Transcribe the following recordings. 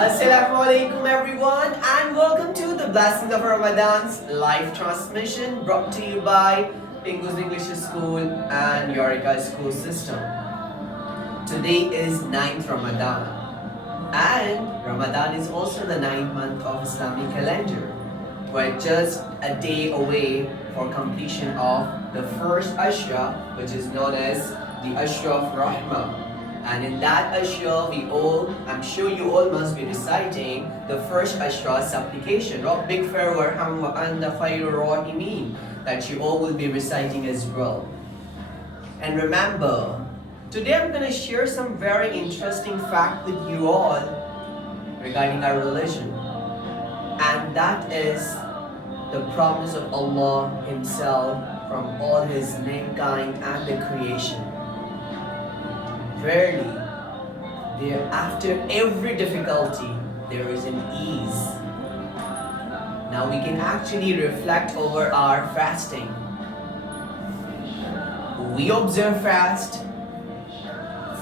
Assalamu alaikum everyone, and welcome to the Blessings of Ramadan's live transmission brought to you by Pingu's English School and Eureka School System. Today is 9th Ramadan, and Ramadan is also the 9th month of Islamic calendar. We're just a day away for completion of the first Ashra, which is known as the Ashra of Rahmah. And in that Ashra, I'm sure you all must be reciting the first Ashra supplication, Rabbik fir warham wa anta khairur rahimin, that you all will be reciting as well. And remember, today I'm going to share some very interesting fact with you all regarding our religion. And that is the promise of Allah Himself from all His mankind and the creation. Verily, after every difficulty, there is an ease. Now we can actually reflect over our fasting. We observe fast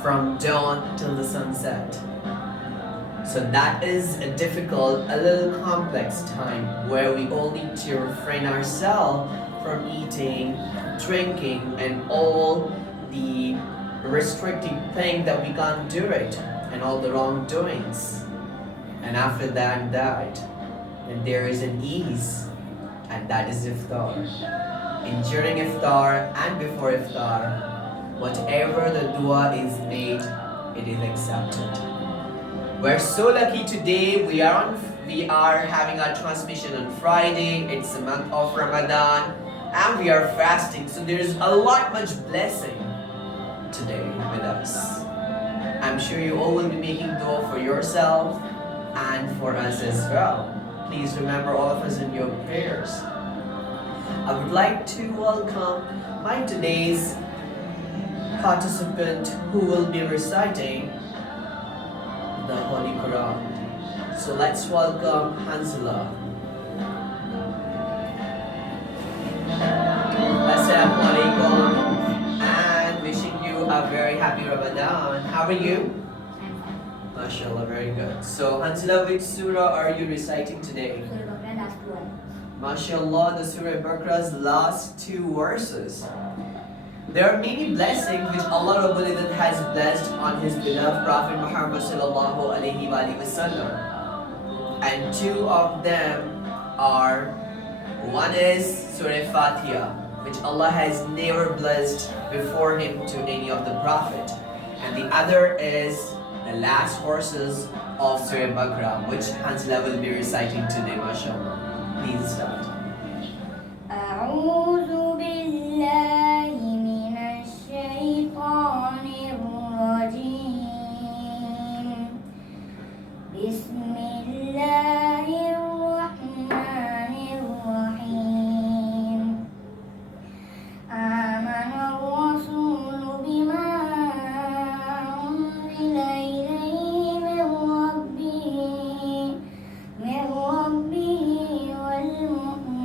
from dawn till the sunset. So that is a difficult, a little complex time where we all need to refrain ourselves from eating, drinking, and all the restricting thing that we can't do it, and all the wrongdoings. And after that, then there is an ease, and that is iftar. And during iftar and before iftar, whatever the dua is made, it is accepted. We're so lucky today. We are having our transmission on Friday. It's the month of Ramadan, and we are fasting. So there is much blessing today with us. I'm sure you all will be making dua for yourself and for us as well. Please remember all of us in your prayers. I would like to welcome my today's participant who will be reciting the Holy Quran. So let's welcome Hansula. Assalamu alaikum. A very happy Ramadan. How are you? MashaAllah, very good. So, Hansila, which surah are you reciting today? MashaAllah, the Surah Baqarah's last two verses. There are many blessings which Allah Rabbul Izzat has blessed on His beloved Prophet Muhammad sallallahu alaihi wasallam. And two of them are, one is Surah Fatiha, which Allah has never blessed before Him to any of the Prophet. And the other is the last verses of Surah Baqarah, which Hansla will be reciting today, mashallah. Please start. أعوذ بالله من الشيطان الرجيم بسم الله الرحمن الرحيم آمن الرسول بما أنزل إليه من ربه والمؤمنون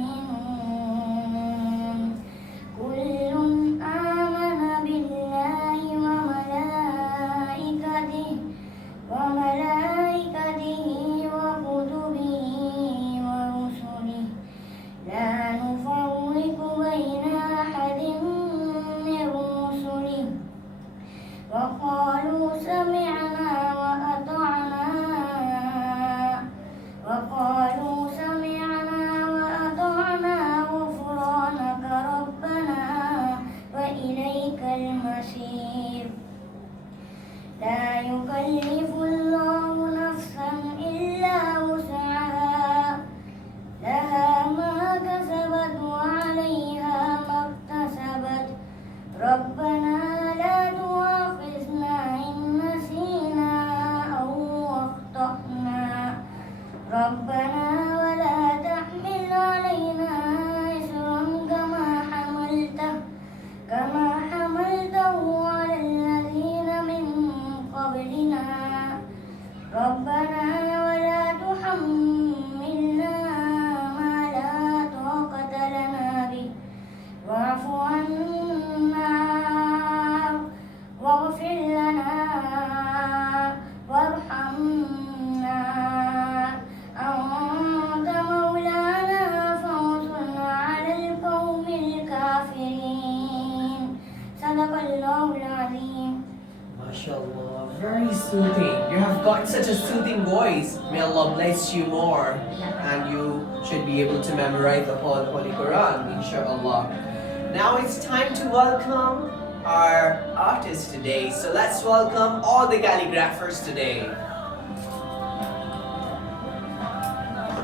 كل آمن بالله وملائكته وكتبه ورسله لا نفرق بين أحد من رسله وقالوا سمعنا وأطعنا غفرانك ربنا وإليك المصير لا يكلف الله نفسا إلا وسعها لها ما كسبت وعليها ما اكتسبت ربنا لا تؤاخذنا إن نسينا أو أخطأنا ربنا ولا تحمل علينا إصرا كما حملته على الذين من قبلنا ربنا ولا تحملنا ما لا طاقة لنا به واعف عنا واغفر لنا وارحمنا Very soothing. You have got such a soothing voice. May Allah bless you more. And you should be able to memorize the whole Holy Quran, inshallah. Now it's time to welcome our artists today. So let's welcome all the calligraphers today.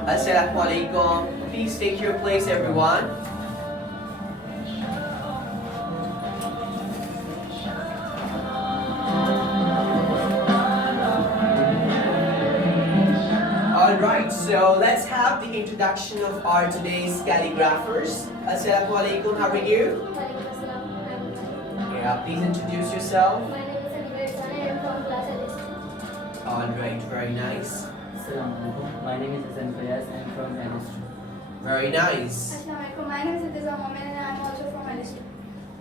Assalamu alaikum. Please take your place, everyone. Alright, so let's have the introduction of our today's calligraphers. Assalamu alaikum, how are you? Yeah, please introduce yourself. My name is Anita and I am from class LST. Alright, very nice. Assalamualaikum. My name is Pesess and from LST. Very nice. Assalamualaikum. My name is Atiza Mohammed and I am also from LST.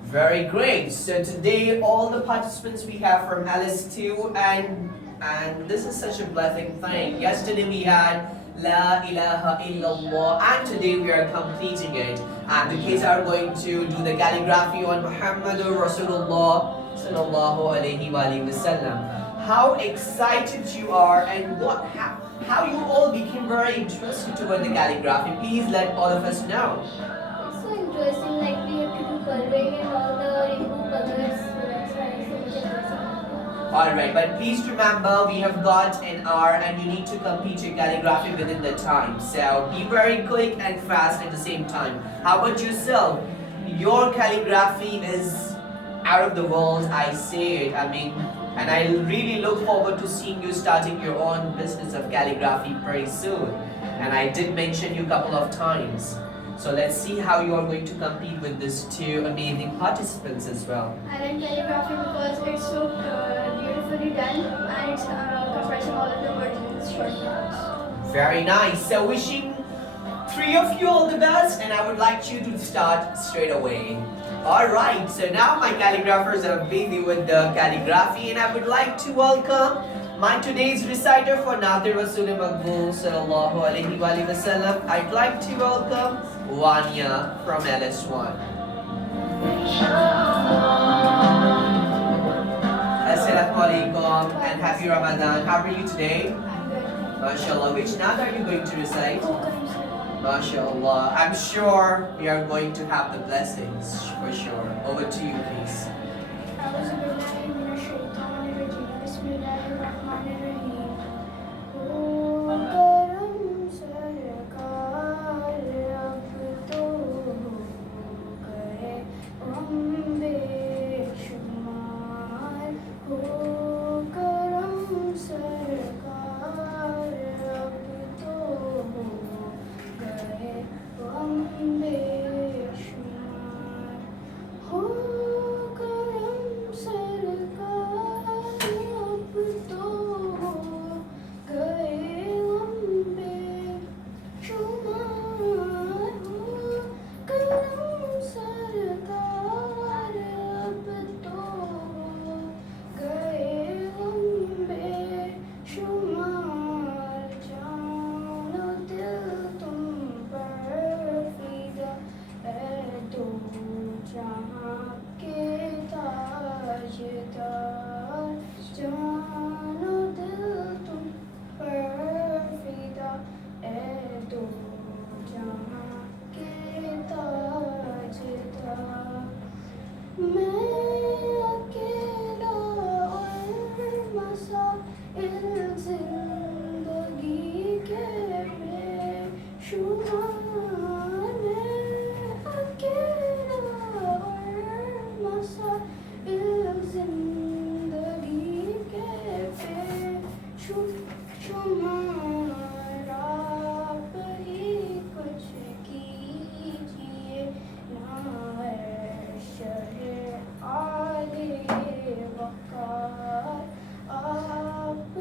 Very great. So today all the participants we have from LS2 and this is such a blessing thing. Yesterday we had La ilaha illallah and today we are completing it. And the kids are going to do the calligraphy on Muhammadur Rasulullah sallallahu alaihi wasallam. How excited you are and how you all became very interested toward the calligraphy. Please let all of us know. It's so interesting, like we have to do coloring and all the rainbow colors. So that's why it's so much interesting. Alright, but please remember we have got an hour and you need to complete your calligraphy within the time. So be very quick and fast at the same time. How about yourself? Your calligraphy is out of the world, I say it. And I really look forward to seeing you starting your own business of calligraphy very soon. And I did mention you a couple of times. So let's see how you are going to compete with these two amazing participants as well. I like calligraphy because it's so beautifully done and it's comprising all of the words in short notes. Very nice. So wishing three of you all the best and I would like you to start straight away. Alright, so now my calligraphers are busy with the calligraphy and I would like to welcome my today's reciter for Nadir Rasul Maqbool sallallahu alaihi wasallam. I'd like to welcome Wanya from LS1. Assalamu alaikum and happy Ramadan. How are you today? I'm good. MashaAllah. Which Naad are you going to recite? Okay. MashaAllah. I'm sure we are going to have the blessings for sure. Over to you, please. أعوذ بالله من الشيطان الرجيم بسم الله الرحمن الرحيم करम सरकार अब तो करे हम बेशुमार हो करम सरकार अब तो करे हम बेशुमार हो करम सरकार अब तो गए हम बेशुमार हो करम सरकार अब तो गए हम बेशुमार जानो दिल तुम पर फिदा है तो जहाँ के ताजदार जानो दिल तुम पर फिदा है तो जहाँ के ताजदार मैं अकेला और मसाइल जिंदगी के बेशुमार मैं अकेला और मसाइल जिंदगी के बेशुमार आप ही कुछ कीजिए ना शहर आगे वकार आप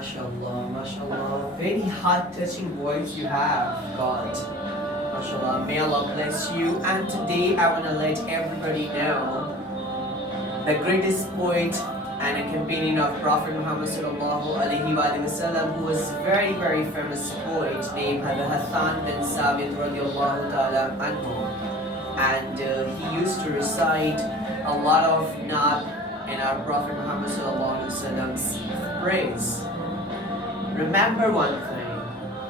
MashaAllah, MashaAllah. Very heart-touching voice you have, God. MashaAllah, may Allah bless you. And today I want to let everybody know the greatest poet and a companion of Prophet Muhammad sallallahu alaihi wasallam, who was very, very famous poet named Hassan bin Sabit radiallahu ta'ala anhu. And he used to recite a lot of naat in our Prophet Muhammad sallallahu alaihi wasallam's praise. Remember one thing,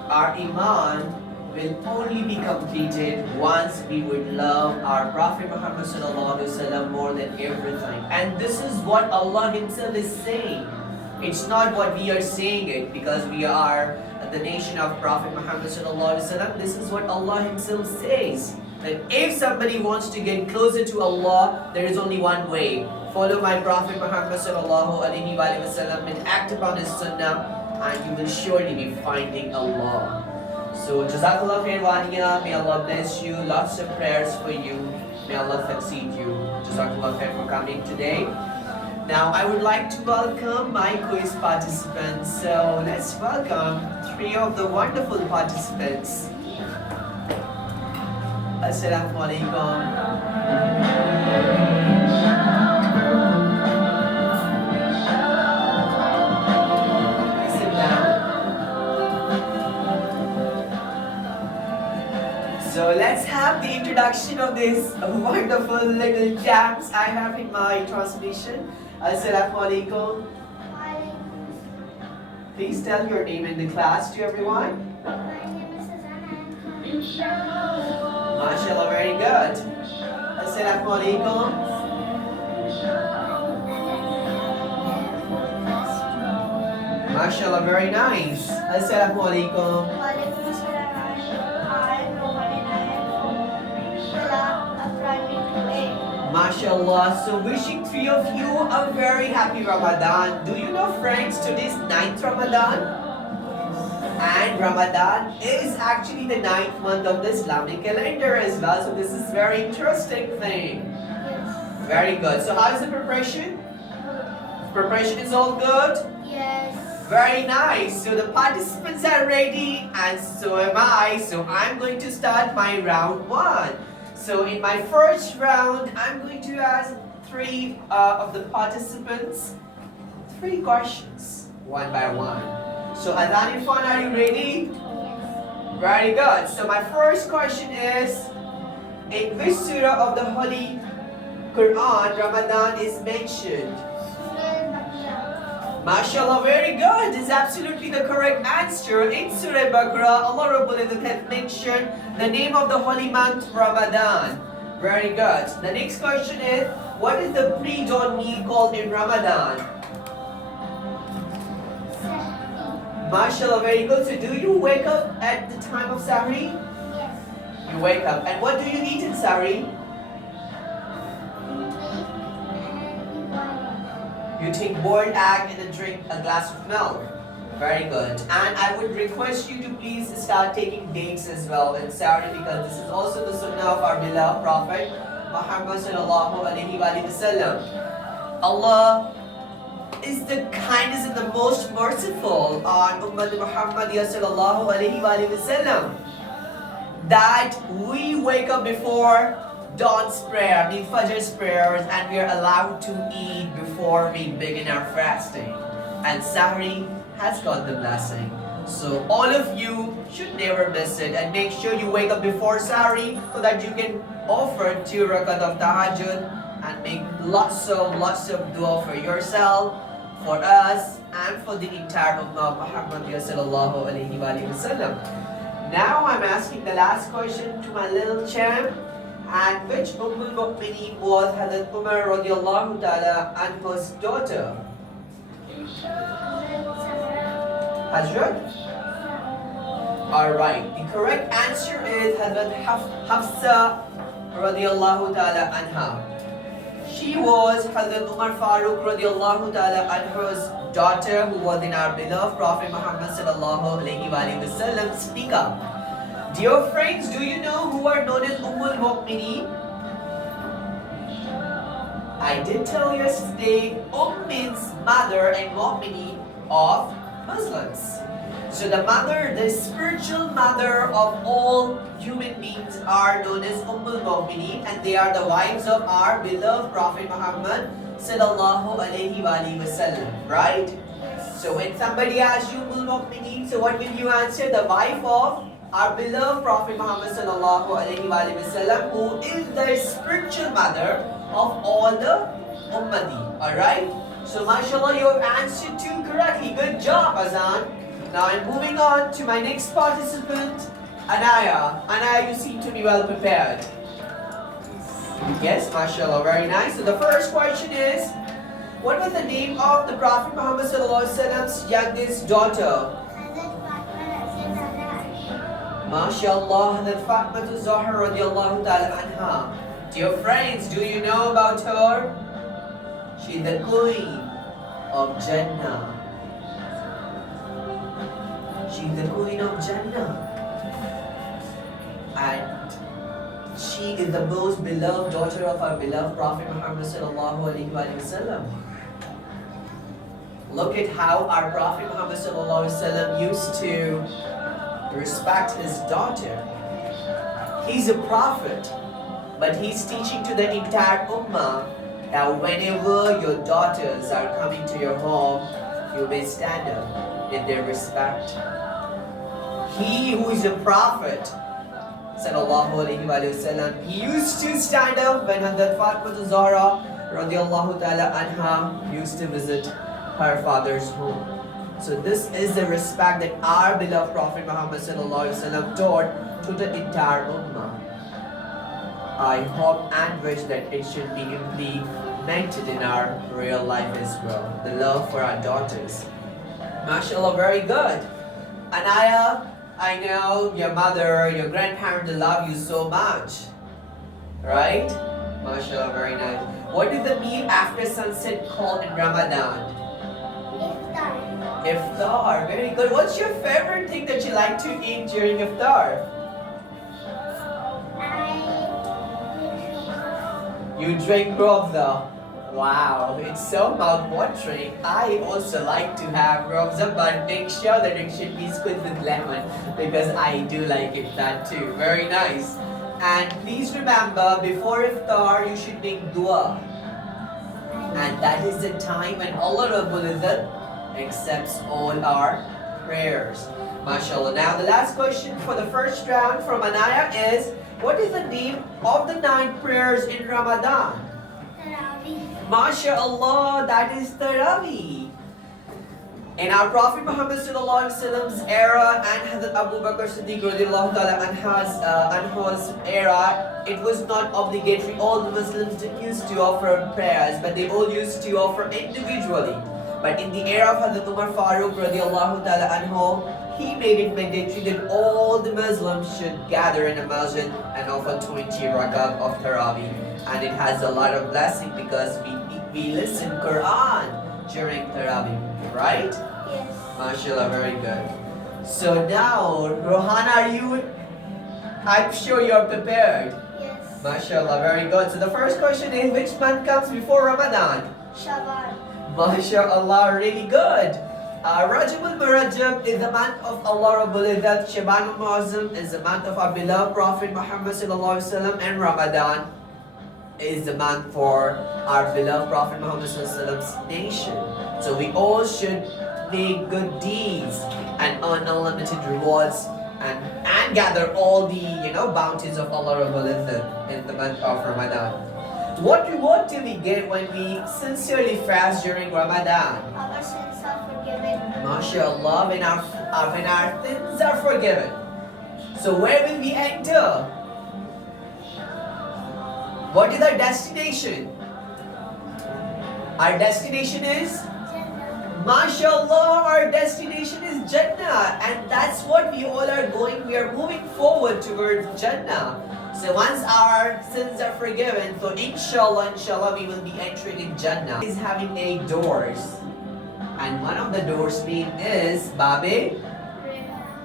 our iman will only be completed once we would love our Prophet Muhammad sallallahu alaihi wasallam more than everything. And this is what Allah Himself is saying. It's not what we are saying it because we are the nation of Prophet Muhammad sallallahu alaihi wasallam. This is what Allah Himself says. That if somebody wants to get closer to Allah, there is only one way. Follow my Prophet Muhammad sallallahu alaihi wasallam and act upon his sunnah, and you will surely be finding Allah. So Jazakallah khair Waniya, may Allah bless you, lots of prayers for you, may Allah succeed you. Jazakallah khair for coming today. Now I would like to welcome my quiz participants. So let's welcome 3 of the wonderful participants. Assalamu alaikum. So let's have the introduction of this wonderful little jams I have in my transmission. Assalamu alaikum. Please tell your name in the class to everyone. My name is Susanna. MashaAllah, very good. Assalamu alaikum. MashaAllah, very nice. Assalamu alaikum. MashaAllah. So wishing 3 of you a very happy Ramadan. Do you know, friends, today's 9th Ramadan? And Ramadan is actually the 9th month of the Islamic calendar as well. So this is very interesting thing. Yes. Very good. So how is the preparation? Preparation is all good? Yes. Very nice. So the participants are ready and so am I. So I'm going to start my round 1. So in my first round, I'm going to ask 3 of the participants 3 questions, one by one. So Adhan Irfan, are you ready? Yes. Very good. So my first question is, in which surah of the Holy Quran Ramadan is mentioned? MashaAllah, very good. This is absolutely the correct answer. In Surah Baqarah, Allah Rabbul Izzat has mentioned the name of the holy month Ramadan. Very good. The next question is, what is the pre-dawn meal called in Ramadan? MashaAllah, very good. So do you wake up at the time of Sahri? Yes. You wake up. And what do you eat in Sahri? You take boiled egg and drink a glass of milk. Very good. And I would request you to please start taking dates as well in Sahri, because this is also the sunnah of our beloved Prophet Muhammad sallallahu alaihi wasallam. Allah is the kindest and the most merciful on Ummah Muhammad sallallahu alaihi wasallam, that we wake up before dawn's prayer, Fajr's prayers, and we are allowed to eat before we begin our fasting. And Sahri has got the blessing. So all of you should never miss it, and make sure you wake up before Sahri so that you can offer 2 rakat of tahajjud and make lots of dua for yourself, for us, and for the entire Ummah of Muhammad sallallahu alaihi wasallam. Now I'm asking the last question to my little champ. And which Ummul Mu'mineen was Hazrat Umar radiallahu ta'ala anhu's daughter? Hazrat? Alright, the correct answer is Hazrat Hafsa radiallahu ta'ala anha. She was Hazrat Umar Farooq radiallahu ta'ala anhu's daughter, who was in our beloved Prophet Muhammad sallallahu alaihi wasallam. Speak up. Dear friends, do you know who are known as Ummul Mu'mineen? I did tell you yesterday, means mother and Mu'mineen of Muslims. So the mother, the spiritual mother of all human beings are known as Ummul Mu'mineen, and they are the wives of our beloved Prophet Muhammad sallallahu alaihi wasallam, right? So when somebody asks you Ummul Mu'mineen, so what will you answer? The wife of our beloved Prophet Muhammad sallallahu alaihi wasallam, who is the spiritual mother of all the Ummati, alright? So mashallah, you have answered two correctly. Good job, Azan. Now I'm moving on to my next participant, Anaya. Anaya, you seem to be well prepared. Yes, mashallah, very nice. So the first question is, what was the name of the Prophet Muhammad sallallahu alaihi wasallam's youngest daughter? MashaAllah, Hazrat Fatima Zahra radiallahu ta'ala anha. Dear friends, do you know about her? She's the queen of Jannah. She's the queen of Jannah. And she is the most beloved daughter of our beloved Prophet Muhammad sallallahu alaihi wasallam. Look at how our Prophet Muhammad sallallahu alaihi wasallam used to respect his daughter. He's a prophet, but he's teaching to the entire ummah that whenever your daughters are coming to your home, you may stand up in their respect. He who is a prophet, sallallahu alaihi wasallam, he used to stand up when Hazrat Fatima Zahra radiallahu ta'ala anha used to visit her father's home. So this is the respect that our beloved Prophet Muhammad sallallahu alaihi wasallam taught to the entire ummah. I hope and wish that it should be implemented in our real life as well. The love for our daughters. MashaAllah, very good. Anaya, I know your mother, your grandparents love you so much. Right? MashaAllah, very nice. What is the meal after sunset called in Ramadan? Iftar, very good. What's your favorite thing that you like to eat during iftar? You drink Rovza. Wow, it's so mouth-watering. I also like to have Rovza, but make sure that it should be squeezed with lemon because I do like it that too. Very nice. And please remember, before iftar, you should make dua. And that is the time when Allah Rabbul Izzat accepts all our prayers. MashaAllah. Now the last question for the first round from Anaya is, what is the name of the 9 prayers in Ramadan? MashaAllah, that is Tarawih. In our Prophet Muhammad sallallahu alaihi wasallam's era and Hazrat Abu Bakr Siddiq radiallahu ta'ala anha's era, it was not obligatory. All the Muslims didn't used to offer prayers, but they all used to offer individually. But in the era of Hazrat Umar Farooq radiallahu ta'ala anhu, he made it mandatory that all the Muslims should gather in a masjid and offer 20 rakat of Tarawih. And it has a lot of blessing because we listen Quran during Tarawih, right? Yes. MashaAllah, very good. So now, Rohana, I'm sure you're prepared. Yes. MashaAllah, very good. So the first question is, which month comes before Ramadan? Shawwal. MashaAllah, really good. Rajab al-Murajab is the month of Allah Rabbul Izzat. Shaban al-Muazzam is the month of our beloved Prophet Muhammad sallallahu alaihi wasallam, and Ramadan is the month for our beloved Prophet Muhammad sallallahu alaihi wasallam's nation. So we all should make good deeds and earn unlimited rewards and gather all the bounties of Allah Rabbul Izzat in the month of Ramadan. What reward do we get when we sincerely fast during Ramadan? Our sins are forgiven. MashaAllah, when our sins are forgiven. So where will we enter? What is our destination? Our destination is? MashaAllah, our destination is Jannah. And that's what we all are going. We are moving forward towards Jannah. So once our sins are forgiven, so inshallah, we will be entering in Jannah. Is having 8 doors. And one of the doors name is Babe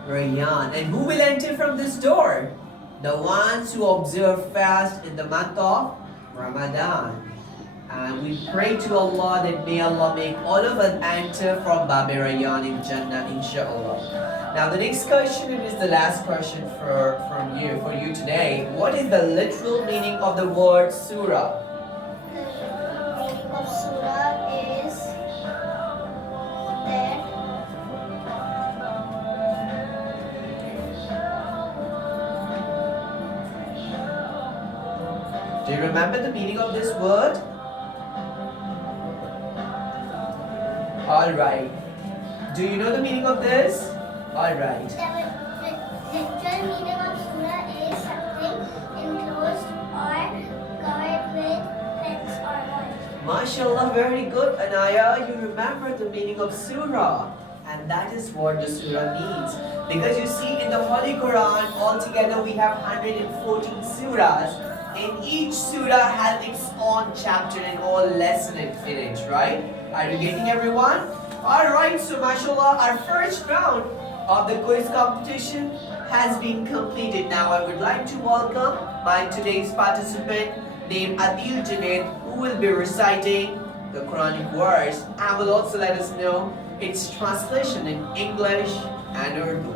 Rayyan. And who will enter from this door? The ones who observe fast in the month of Ramadan. And we pray to Allah that may Allah make all of us enter from Bab Rayyan in Jannah, inshallah. Now the next question, it is the last question for you today. What is the literal meaning of the word surah? The meaning of surah is that Do you remember the meaning of this word? Alright. Do you know the meaning of this? Alright. the literal meaning of surah is something enclosed or covered with fence or wall. MashaAllah, very good, Anaya. You remember the meaning of surah. And that is what the surah means. Because you see, in the Holy Quran, altogether we have 114 surahs. And each surah has its own chapter and own lesson in it, right? Are you getting everyone? Alright, so mashallah, our first round of the quiz competition has been completed. Now I would like to welcome my today's participant named Adil Junaid, who will be reciting the Quranic verse and will also let us know its translation in English and Urdu.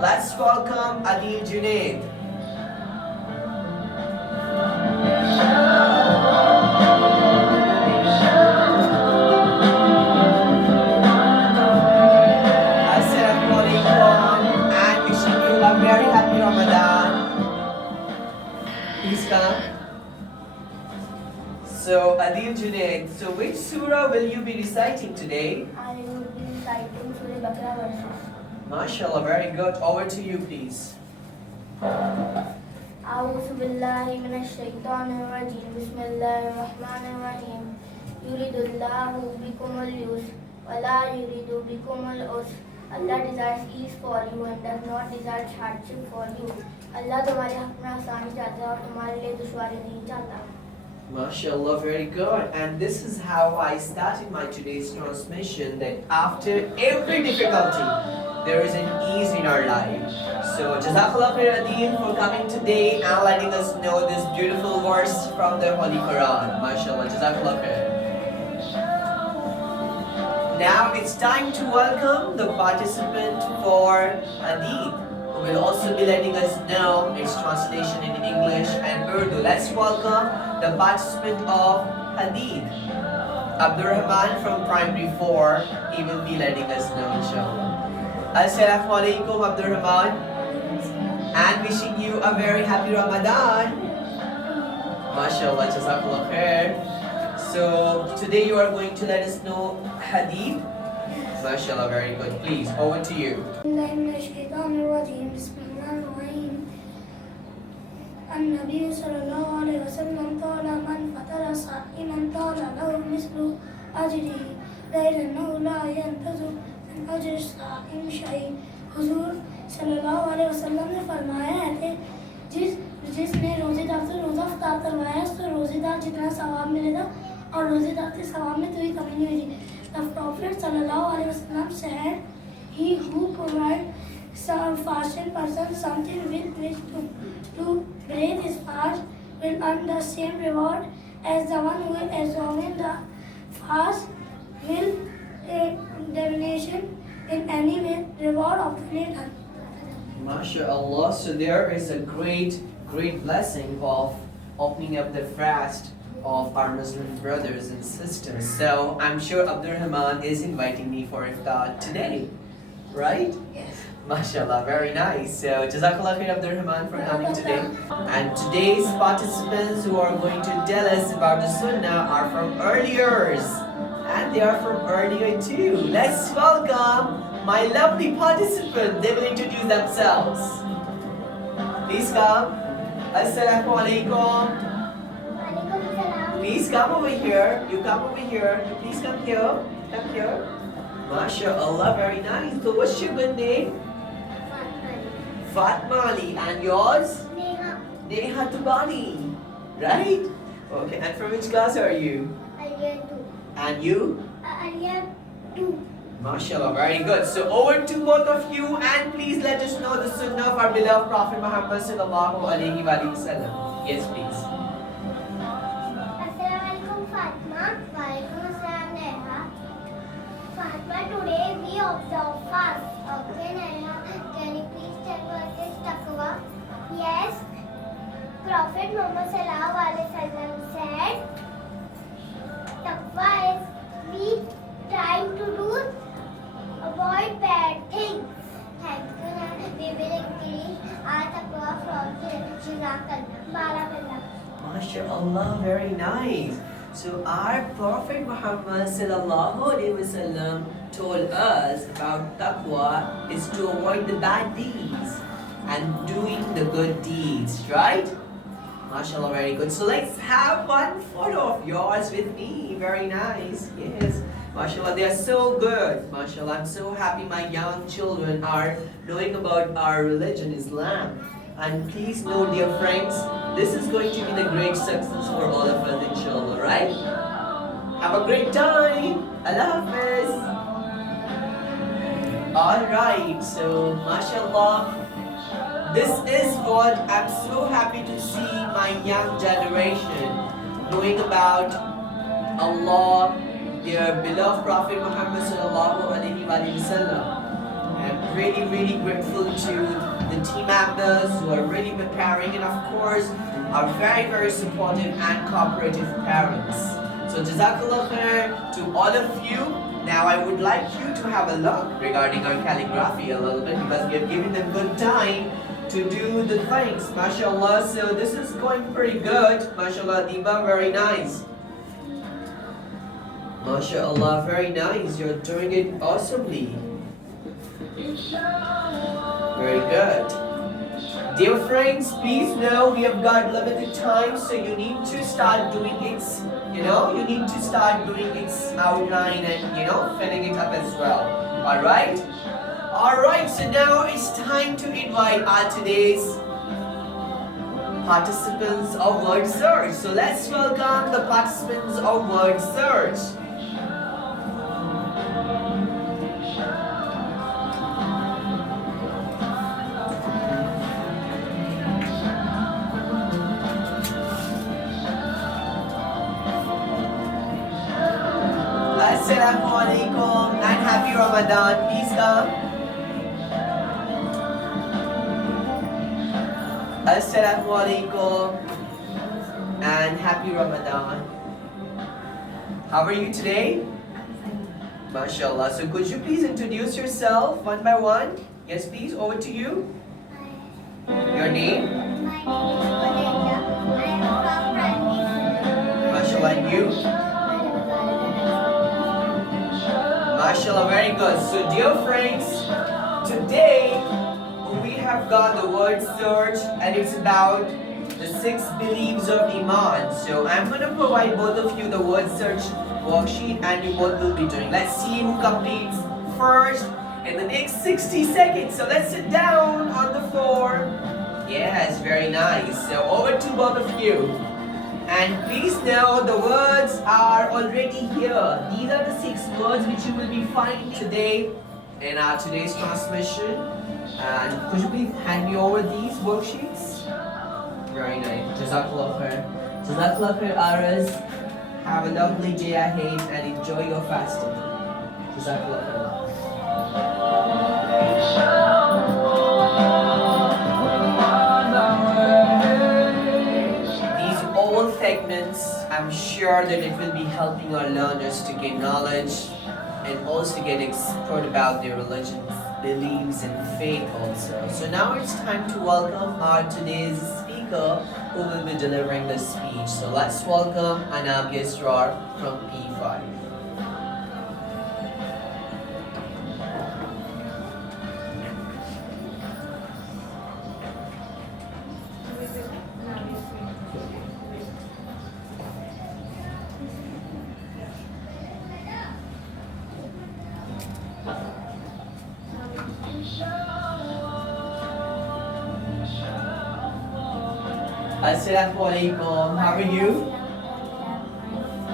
Let's welcome Adil Junaid. Assalamualaikum and wishing you a very happy Ramadan. Please come. So Adil Junaid, so which surah will you be reciting today? I will be reciting Surah Baqarah verses. MashaAllah, very good. Over to you, please. أعوذ بالله من الشيطان الرجيم بسم الله الرحمن الرحيم يريد الله بكم اليسر ولا يريد بكم العسر. Allah desires ease for you and does not desire hardship for you. Allah तुम्हारे हक में आसानी चाहता है और तुम्हारे लिए दुश्वारी नहीं चाहता. MashaAllah, very good. And this is how I started my today's transmission, that after every difficulty, there is an ease in our life. So, Jazakallah khair Adil for coming today and letting us know this beautiful verse from the Holy Quran. MashaAllah, Jazakallah khair. Now it's time to welcome the participant for Adil, who will also be letting us know its translation in English and Urdu. Let's welcome the participant of Hadith, Abdurrahman from Primary 4. He will be letting us know, inshallah. Assalamualaikum, Abdurrahman, and wishing you a very happy Ramadan. MashaAllah, Jazakallah khair. So today you are going to let us know Hadith. MashaAllah, very good. Please, over to you. النبي صلى الله عليه وسلم قال من فطر صائما طال له مثل أجره غير أنه لا ينقص من أجر الصائم شيء. हुजूर सल्लल्लाहु अलैहि वसल्लम ने फरमाया है कि जिसने रोज़ेदार से रोज़ा इफ्तार करवाया उसको रोज़ेदार जितना सवाब मिलेगा और रोज़ेदार के सवाब में कोई कमी नहीं होगी. The Prophet सल्लल्लाहु अलैहि वसल्लम said, he who provides some fasting person something with which to break his fast will earn the same reward as the one who is examining the fast will divination in any way reward of the later. MashaAllah, so there is a great blessing of opening up the fast of our Muslim brothers and sisters. So I'm sure Abdurrahman is inviting me for iftar today, right? Yes. MashaAllah, very nice. So Jazakallah khair Abdurrahman for coming today. And today's participants who are going to tell us about the Sunnah are from earliers. And they are from earlier too. Let's welcome my lovely participant. They will introduce themselves. Please come. Assalamu alaikum. Please come over here. You come over here. You please come here. Come here. MashaAllah, very nice. So what's your good name? Fatma Ali. And yours? Neha. Neha Tubani. Right? Okay, and from which class are you? Aliyah 2. And you? Aliyah 2. MashaAllah, very good. So over to both of you, and please let us know the Sunnah of our beloved Prophet Muhammad sallallahu alaihi wasallam. Yes, please. Assalamualaikum Fatma. observe fast. Okay, Naina, can you please tell what is taqwa? Yes, Prophet Muhammad sallallahu alaihi wasallam said, taqwa is we trying to do avoid bad things. Thank you, Naina. We will increase our taqwa from here. Jazakallah. Barakallah. MashaAllah, very nice. So our Prophet Muhammad sallallahu alaihi wasallam told us about taqwa is to avoid the bad deeds and doing the good deeds, right? MashaAllah, very good. So let's have one photo of yours with me. Very nice. Yes. MashaAllah, they are so good. MashaAllah, I'm so happy my young children are knowing about our religion, Islam. And please know, dear friends, this is going to be the great success for all of us, inshallah, right? Have a great time. Allah Hafiz. Alright, so mashallah, this is what I'm so happy to see my young generation knowing about Allah, their beloved Prophet Muhammad sallallahu alaihi wasallam. I'm really, really grateful to the team members who are really preparing, and of course our very, very supportive and cooperative parents. So Jazakallah khair to all of you. Now I would like you to have a look regarding our calligraphy a little bit, because we have given them good time to do the things. MashaAllah, so this is going pretty good. MashaAllah, Diba, very nice. MashaAllah, very nice. You're doing it awesomely. Very good. Dear friends, please know we have got limited time, so you need to start doing it, you need to start doing its outline and, filling it up as well. Alright? Alright, so now it's time to invite our today's participants of word search. So let's welcome the participants of word search. Assalamu alaikum and happy Ramadan. Please come. Assalamu alaikum and happy Ramadan. How are you today? MashaAllah. So could you please introduce yourself one by one? Yes, please. Over to you. Your name? My name is Odetta. I am from primary. MashaAllah. And you? MashaAllah, very good. So dear friends, today we have got the word search, and it's about the 6 beliefs of Iman. So I'm going to provide both of you the word search worksheet, and you both will be doing. Let's see who completes first in the next 60 seconds. So let's sit down on the floor. Yes, very nice. So over to both of you. And please know the words are already here. These are the 6 words which you will be finding today in our today's transmission. And could you please hand me over these worksheets? Very nice. Jazakallah khair. Jazakallah khair, Aras. Have a lovely day ahead and enjoy your fasting. Jazakallah khair. Segments, I'm sure that it will be helping our learners to gain knowledge and also get expert about their religions, beliefs and faith also. So now it's time to welcome our today's speaker who will be delivering the speech. So let's welcome Anab Yesrar from P5. Assalamu alaikum. How are you?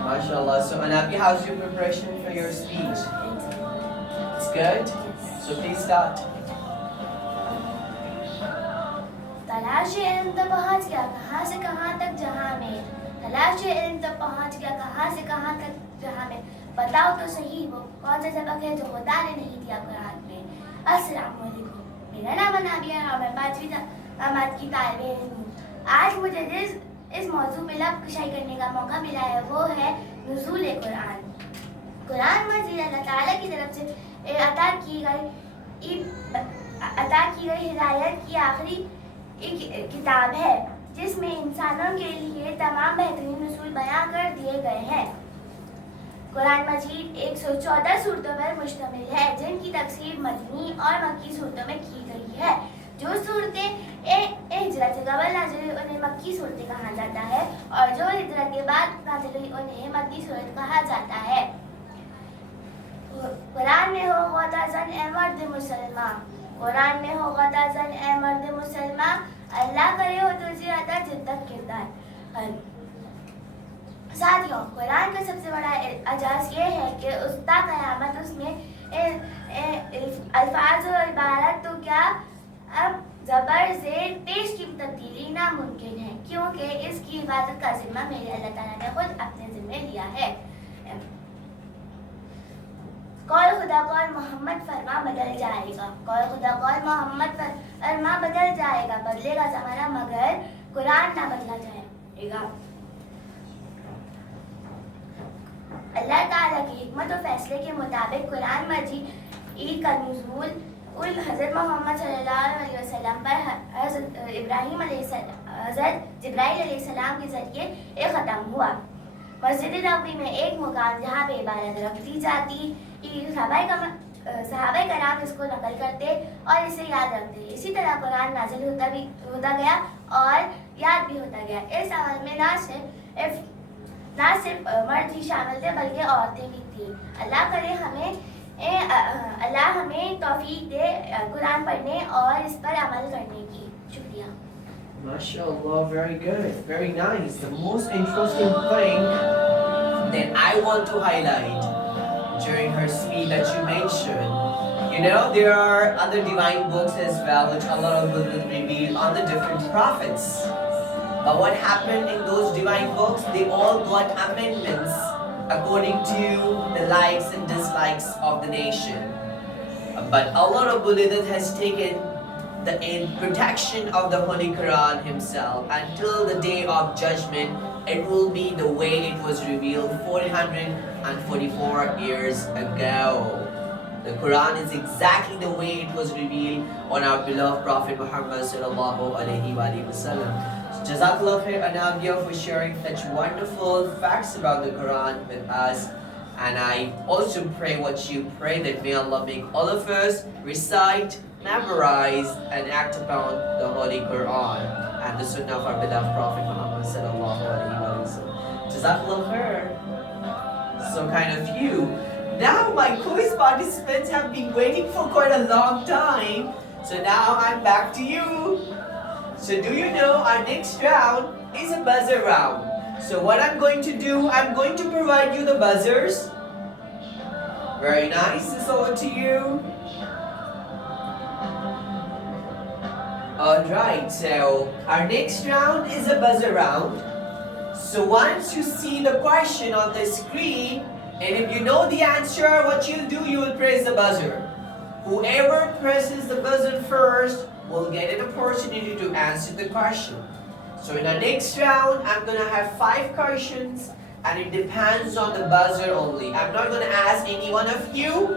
MashaAllah. So Anabi, how's your preparation for your speech? It's good? So please start. तलाश इल्म तब पहुँच गया कहाँ से कहाँ तक जहाँ में तलाश इल्म तब पहुँच गया कहाँ से कहाँ तक जहाँ में बताओ तो सही वो कौन सा सबक है जो खुदा ने नहीं दिया कुरान में। अस्सलाम वालेकुम, मेरा नाम अनाबिया है और मैं 5वीं जमात की तालिबे इल्म हूँ। आज मुझे जिस इस मौजू में लब कुशाई करने का मौका मिला है वो है नुज़ूल कुरान। कुरान मजीद अल्लाह ताला की तरफ से अता की गई हिदायत की आखिरी किताब है जिसमें इंसानों के लिए तमाम बेहतरीन नुज़ूल बयां कर दिए गए हैं। कुरान मजीद 114 सूरतों पर मुश्तमिल है जिनकी तकसीम मदनी और मक्की सूरतों में की गई है। जो सूरतें हिजरत से कबल नाज़िल हुई उन्हें मक्की सूरतें कहा जाता है और जो हिजरत के बाद नाज़िल हुई उन्हें मदनी सूरत कहा जाता है। कुरान में हो ग़ताज़न ए मर्द मुसलमान, कुरान में हो ग़ताज़न ए मर्द मुसलमान, अल्लाह करे हो तुझे अता जिद्दत किरदार। साथियों, कुरान का सबसे बड़ा एजाज़ ये है कि उस्ता क़यामत उसमें अल्फाज और इबारत तो क्या अब ज़बर ज़ेर पेश की तब्दीली नामुमकिन है क्योंकि इसकी इबादत का ज़िम्मा मेरे अल्लाह ताला ने खुद अपने ज़िम्मे लिया है। कौल खुदा कौल मोहम्मद फरमा बदल जाएगा, कौल खुदा कौल मोहम्मद फरमा बदल जाएगा, बदलेगा ज़माना मगर कुरान ना बदला जाएगा। अल्लाह ताला की हिकमत और फैसले के मुताबिक कुरान मजीद का नुज़ूल हज़रत मोहम्मद सल्लल्लाहु अलैहि वसल्लम पर हज़रत जिब्राइल अलैहिस्सलाम के ज़रिए ख़त्म हुआ। मस्जिद नबवी में एक मुकाम जहाँ पे इबादत रख दी जाती, सहाबाए कराम इसको नकल करते और इसे याद रखते। इसी तरह कुरान नाज़िल होता गया और याद भी होता गया। इस अमल में ना सिर्फ मर्द ही शामिल थे बल्कि औरतें भी थी। अल्लाह हमें तौफीक दे कुरान पढ़ने और इस पर अमल करने की। शुक्रिया। MashaAllah, very good, very nice. The most interesting thing that I want to highlight during her speech that you mentioned, you know, there are other divine books as well which Allah will reveal on the different prophets. But what happened in those divine books, they all got amendments according to the likes and dislikes of the nation. But Allah Rabbul Izzat has taken the protection of the Holy Quran himself until the day of judgment. It will be the way it was revealed 444 years ago. The Quran is exactly the way it was revealed on our beloved Prophet Muhammad sallallahu alaihi wasallam. Jazakallah khair Anabiya for sharing such wonderful facts about the Quran with us. And I also pray what you pray, that may Allah make all of us recite, memorize and act upon the Holy Quran and the Sunnah of our beloved Prophet Muhammad sallallahu alaihi wasallam. Jazakallah khair. So kind of you. Now my quiz participants have been waiting for quite a long time. So now I'm back to you. So do you know our next round is a buzzer round. So what I'm going to do, I'm going to provide you the buzzers. Very nice, it's over to you. Alright, so our next round is a buzzer round. So once you see the question on the screen, and if you know the answer, what you'll do, you will press the buzzer. Whoever presses the buzzer first will get an opportunity to answer the question. So in our next round, I'm going to have 5 questions and it depends on the buzzer only. I'm not going to ask any one of you.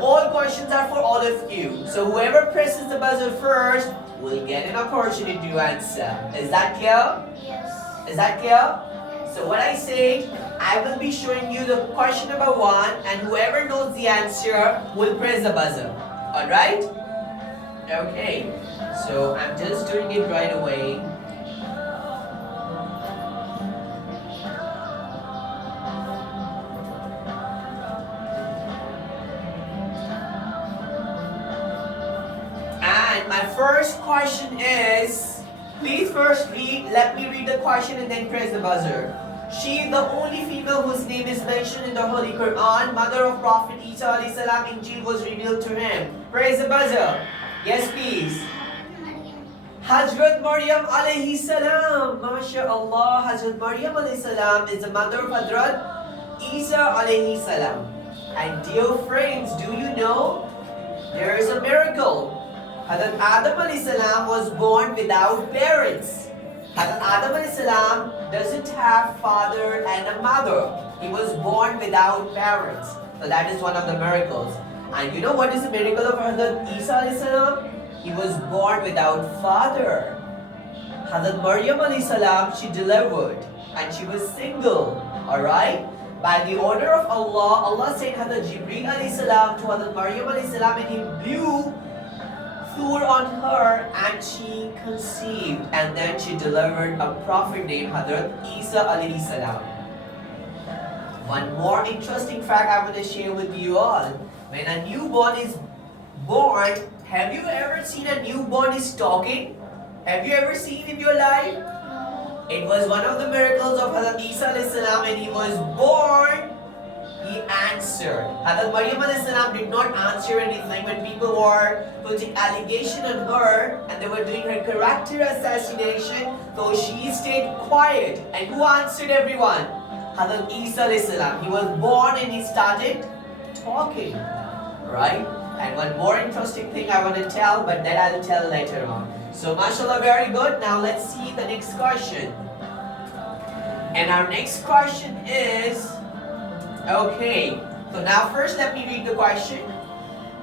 All questions are for all of you. So whoever presses the buzzer first will get an opportunity to answer. Is that clear? Yes. Is that clear? Yes. So what I say, I will be showing you the question number 1 and whoever knows the answer will press the buzzer. Alright? Okay. So I'm just doing it right away. And my first question is, please first let me read the question and then press the buzzer. She is the only female whose name is mentioned in the Holy Quran, mother of Prophet Isa alayhi salam. Injil was revealed to him. Press the buzzer. Yes, please. Hazrat Maryam alayhi salam. MashaAllah. Hazrat Maryam alayhi salam is the mother of Hazrat Isa alayhi salam. And dear friends, do you know there is a miracle? Hazrat Adam alayhi salam was born without parents. Hazrat Adam alayhi salam doesn't have father and a mother. He was born without parents. So that is one of the miracles. And you know what is the miracle of Hazrat Isa alayhi salam? He was born without father. Hazrat Maryam alayhi salam, she delivered and she was single. Alright? By the order of Allah, Allah sent Hazrat Jibreel alayhi salam to Hazrat Maryam alayhi salam and he blew Thur on her and she conceived, and then she delivered a prophet named Hazrat Isa alayhi salam. One more interesting fact I want to share with you all. When a newborn is born, have you ever seen a newborn is talking? Have you ever seen in your life? It was one of the miracles of Hazrat Isa alayhi salam. When he was born, he answered. Hazrat Maryam alayhi salam did not answer anything when people were putting allegation on her and they were doing her character assassination. So she stayed quiet. And who answered everyone? Hazrat Isa alayhi salam. He was born and he started talking. Right? And one more interesting thing I want to tell, but that I'll tell later on. So mashallah, very good. Now let's see the next question. And our next question is, okay, so now first let me read the question.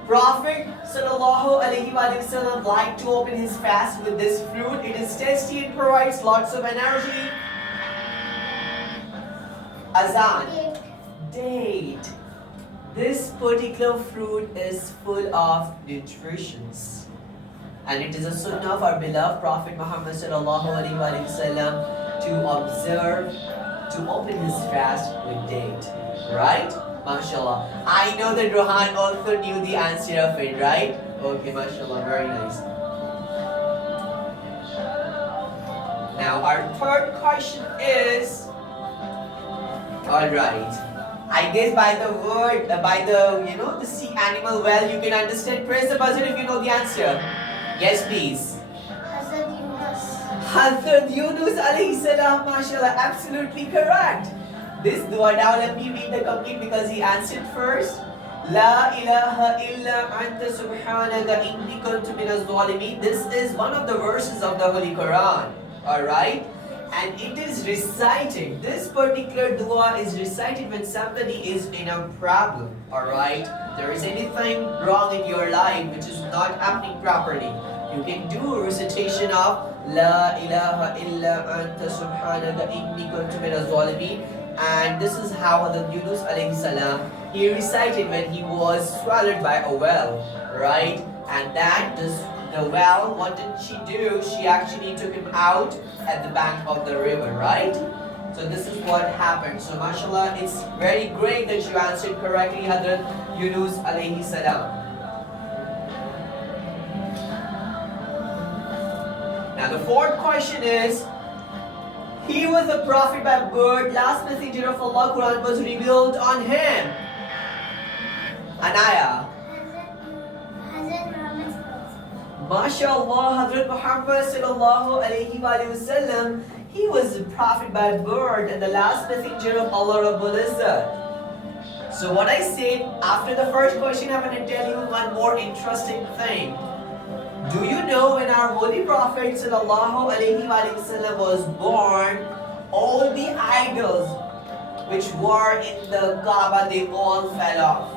Prophet sallallahu alaihi wasallam liked to open his fast with this fruit. It is tasty and provides lots of energy. Azan. Date. This particular fruit is full of nutrition. And it is a sunnah of our beloved Prophet Muhammad sallallahu alaihi wasallam to observe, to open his fast with date. Right? MashaAllah. I know that Rohan also knew the answer of it, right? Okay, MashaAllah, very nice. Now our third question is, alright, I guess by the word, by the, the sea animal well, you can understand. Press the buzzer if you know the answer. Yes, please. Hazrat Yunus. Hazrat Yunus alayhi salam, mashallah, absolutely correct. This dua, now let me read the complete because he answered first. La ilaha illa anta subhanaka inni kuntu minaz zalimin. This is one of the verses of the Holy Quran. Alright? And it is recited. This particular dua is recited when somebody is in a problem. Alright? There is anything wrong in your life which is not happening properly. You can do a recitation of La ilaha illa anta subhanaka inni kuntu minaz zalimin. And this is how Hazrat Yunus alayhi salam, he recited when he was swallowed by a well, right? And that the well, what did she do? She actually took him out at the bank of the river, right? So this is what happened. So mashallah, it's very great that you answered correctly, Hazrat Yunus alayhi salam. Now the fourth question is, he was a prophet by birth, last messenger of Allah, Quran was revealed on him. Anaya. Hazrat Muhammad. MashaAllah, Hazrat Muhammad sallallahu alayhi wa sallam, he was a prophet by birth and the last messenger of Allah Rabbul Izzat. So what I said, after the first question, I'm going to tell you one more interesting thing. Do you know when our Holy Prophet sallallahu alaihi wasallam was born, all the idols which were in the Kaaba, they all fell off.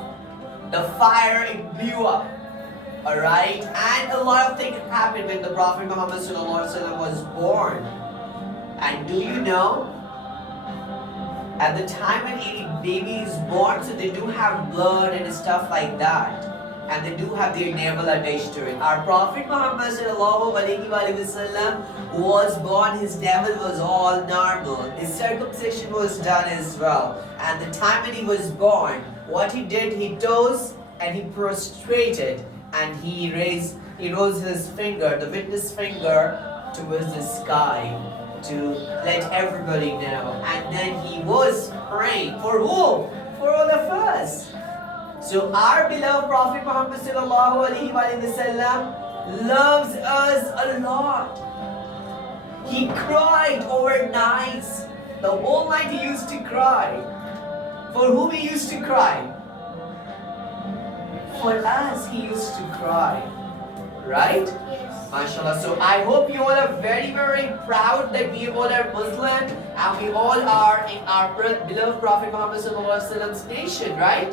The fire, it blew up. Alright? And a lot of things happened when the Prophet Muhammad sallallahu alaihi wasallam was born. And do you know, at the time when any baby is born, so they do have blood and stuff like that. And they do have their navel attached to it. Our Prophet Muhammad sallallahu alaihi wasallam was born, his navel was all normal. His circumcision was done as well. And the time when he was born, what he did, he rose and he prostrated and he rose his finger, the witness finger, towards the sky to let everybody know. And then he was praying for whom? For all of us. So our beloved Prophet Muhammad sallallahu alaihi wasallam loves us a lot. He cried over nights. The whole night he used to cry For whom he used to cry? For us, he used to cry. Right? Yes. MashaAllah. So I hope you all are very, very proud that we all are Muslim and we all are in our beloved Prophet Muhammad Sallallahu Alaihi Wasallam's nation, right?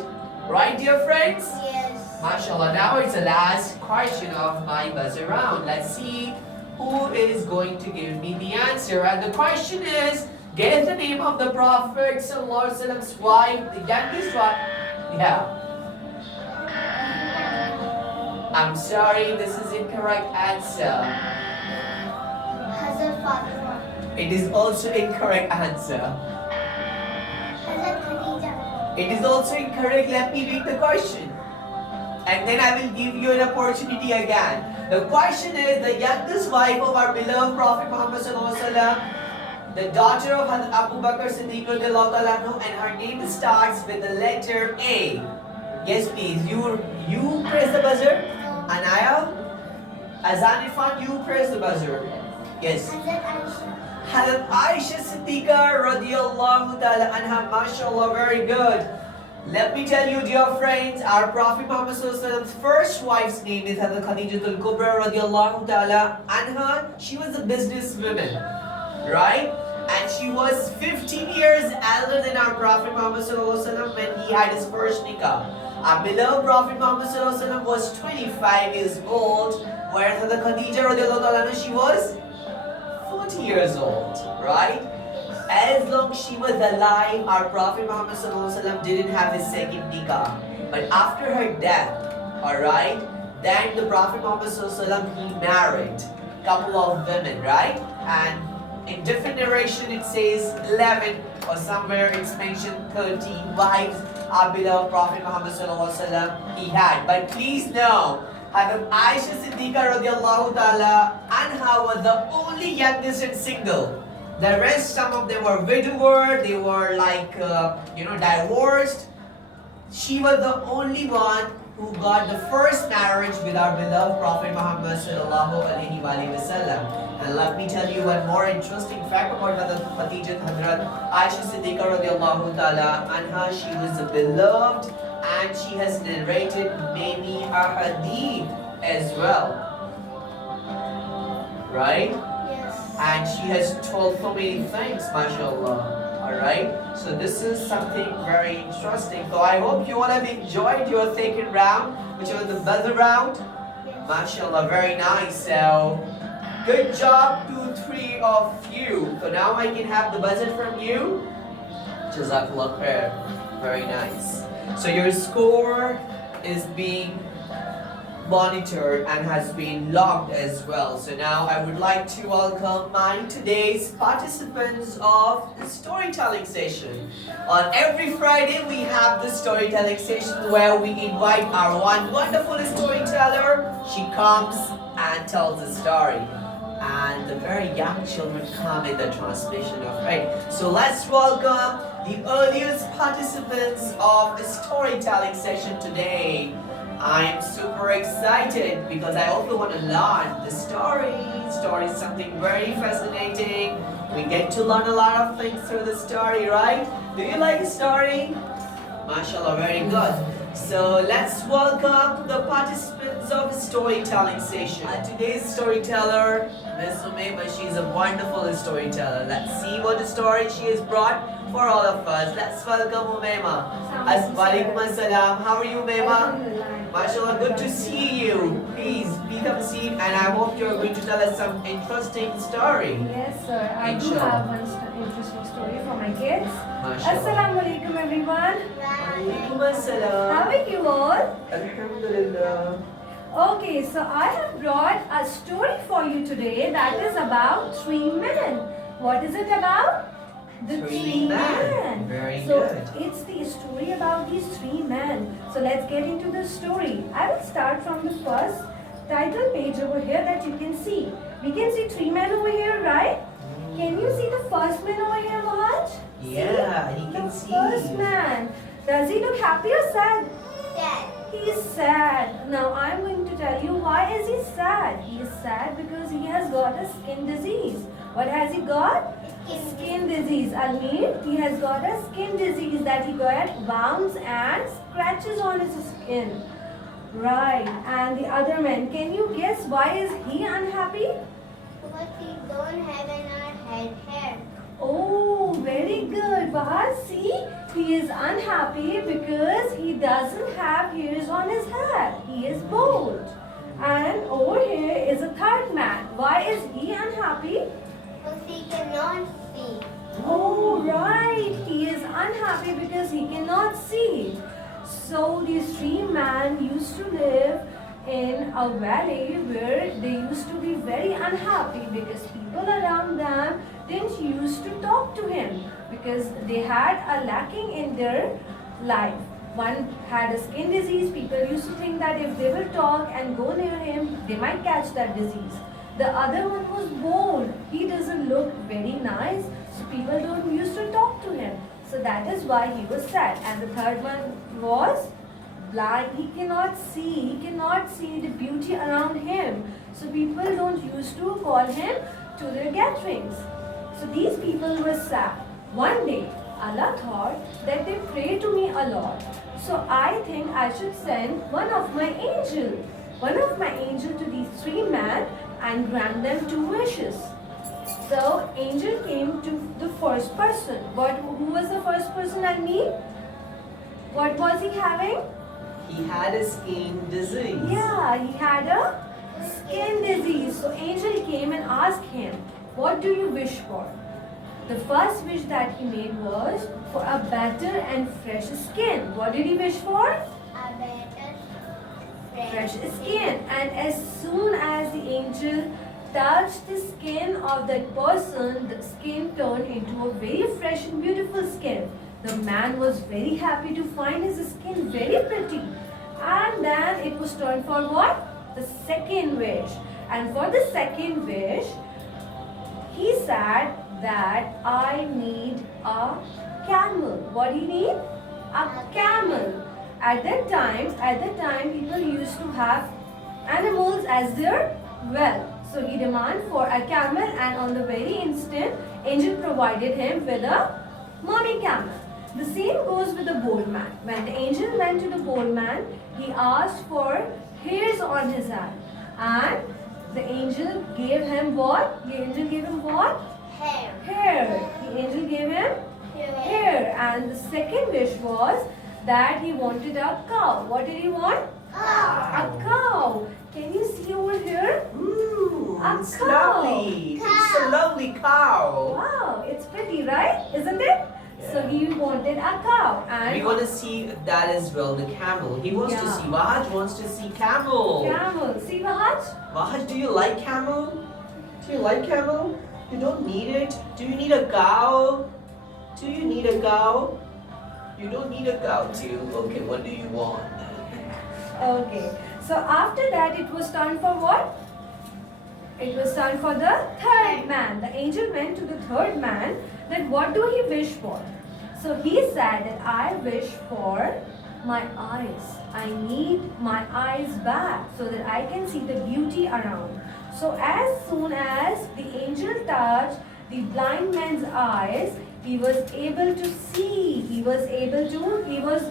Right, dear friends? Yes. MashaAllah. Now it's the last question of my buzzer round. Let's see who is going to give me the answer. And the question is, guess the name of the Prophet Sallallahu Alaihi Wasallam's wife, the youngest wife. Yeah. I'm sorry, this is incorrect answer. Hazrat Fatima. It is also incorrect answer. Hazrat Khadija. It is also incorrect. Let me read the question. And then I will give you an opportunity again. The question is, the youngest wife of our beloved Prophet Muhammad Sallallahu Alaihi Wasallam, the daughter of Hazrat Abu Bakr Siddiq Radiallahu Ta'ala Anhu, and her name starts with the letter A. Yes, please. You press the buzzer. Anaya? Azan Irfan, you press the buzzer. Yes. Hazrat Aisha. Hazrat Aisha Siddiqa Radiallahu Ta'ala Anha. MashaAllah, very good. Let me tell you, dear friends, our Prophet Muhammad Sallallahu Alaihi Wasallam's first wife's name is Hazrat Khadijatul Kubra Radiallahu Ta'ala Anha. She was a businesswoman, right? And she was 15 years elder than our Prophet Muhammad Sallallahu Alaihi Wasallam when he had his first nikah. Our beloved Prophet Muhammad Sallallahu Alaihi Wasallam was 25 years old, whereas Hazrat Khadija Radiallahu Ta'ala Anha, she was 40 years old, right? As long as she was alive, our Prophet Muhammad Sallallahu Alaihi Wasallam didn't have his second nikah. But after her death, alright, then the Prophet Muhammad Sallallahu Alaihi Wasallam, he married a couple of women, right? And in different narration it says 11, or somewhere it's mentioned 13 wives our beloved Prophet Muhammad Sallallahu Alaihi Wasallam he had. But please know, Hazrat Aisha Siddiqa Radiallahu Ta'ala Anha was the only youngest and single. The rest, some of them were widower, they were like, divorced. She was the only one who got the first marriage with our beloved Prophet Muhammad Sallallahu Alaihi Wasallam. And let me tell you one more interesting fact about Hazrat Aisha Siddiqa Radiallahu Ta'ala Anha. She was a beloved and she has narrated many ahadith as well. Right? Yes. And she has told so many things, mashallah. Alright? So this is something very interesting. So I hope you all have enjoyed your second round, which was the buzzer round. Mashallah, very nice. So good job to 3 of you. So now I can have the buzzer from you. Jazakallah khair. Very nice. So your score is being monitored and has been logged as well. So now I would like to welcome my today's participants of the storytelling session. On every Friday we have the storytelling session where we invite our one wonderful storyteller. She comes and tells a story. And the very young children come in the transmission of faith. So let's welcome the earliest participants of the storytelling session today. I am super excited because I also want to learn the story. Story is something very fascinating. We get to learn a lot of things through the story, right? Do you like the story? MashaAllah, very good. So let's welcome the participants of the storytelling session. Today's storyteller, Miss Umayma, she's a wonderful storyteller. Let's see what the story she has brought for all of us. Let's welcome Umayma. Walaikum assalam. How are you, Umayma? MashaAllah, good to see you. Please, have a seat, and I hope you're going to tell us some interesting story. Yes, sir. I do Inshallah. have one interesting story for my kids. MashaAllah. Assalamu alaikum, everyone. Walaikum assalam. How are you all? Alhamdulillah. Okay, so I have brought a story for you today that is about 3 men. What is it about? The Three three men. men. Very so good. it's the story about these 3 men. So let's get into the story. I will start from the first title page over here that you can see. We can see 3 men over here, right? Can you see the first man over here, Mohaj? Yeah, he can The see. first man. Does he look happy or sad? Dad. He is sad. Now I'm going to tell you why is he sad. He is sad because he has got a skin disease. What has he got? Skin disease. Almir, he has got a skin disease that he got wounds and scratches on his skin. Right. And the other man, can you guess why is he unhappy? Because we don't have in our head hair. Oh, very good. Bahar, see, he is unhappy because he doesn't have hairs on his head. He is bald. And over here is a third man. Why is he unhappy? Because he cannot see. Oh, right. He is unhappy because he cannot see. So these three men used to live in a valley where they used to be very unhappy because people around them didn't used to talk to him because they had a lacking in their life. One had a skin disease. People used to think that if they will talk and go near him, they might catch that disease. The other one was bold. He doesn't look very nice, so people don't used to talk to him. So that is why he was sad. And the third one was blind. He cannot see. He cannot see the beauty around him. So people don't used to call him to their gatherings. So these people were sad. One day, Allah thought that they pray to me a lot. So I think I should send one of my angel to these three men and grant them 2 wishes. So angel came to the first person. Who was the first person I mean? What was he having? He had a skin disease. Yeah, he had a skin disease. So angel came and asked him, what do you wish for? The first wish that he made was for a better and fresh skin. What did he wish for? A better Fresh skin. And as soon as the angel touched the skin of that person, the skin turned into a very fresh and beautiful skin. The man was very happy to find his skin very pretty. And then it was turned for what? The second wish. And for the second wish, he said that I need a camel. What do you need? A camel. At that time, people used to have animals as their wealth. So he demanded for a camel, and on the very instant, angel provided him with a mommy camel. The same goes with the bold man. When the angel went to the bold man, he asked for hairs on his head. And the angel gave him what? The angel gave him what? hair. Hair. The angel gave him hair. And the second wish was that he wanted a cow. What did he want? A cow. Can you see over here? A It's cow. lovely. It's a lovely cow. Wow, it's pretty, right? Isn't it? So he wanted a cow. And We're gonna see that as well, the camel. He wants to Yeah. see, Wahaj wants to see camel. camel. See, Bahaj? Wahaj, do you like camel? Do you like camel? You don't need it. Do you need a cow? Do you need a cow? You don't need a cow too. Okay, what do you want? Okay. So after that, it was time for what? It was time for the third man. The angel went to the third man that what do he wish for? So he said that I wish for my eyes. I need my eyes back so that I can see the beauty around. So as soon as the angel touched the blind man's eyes, he was able to see. He was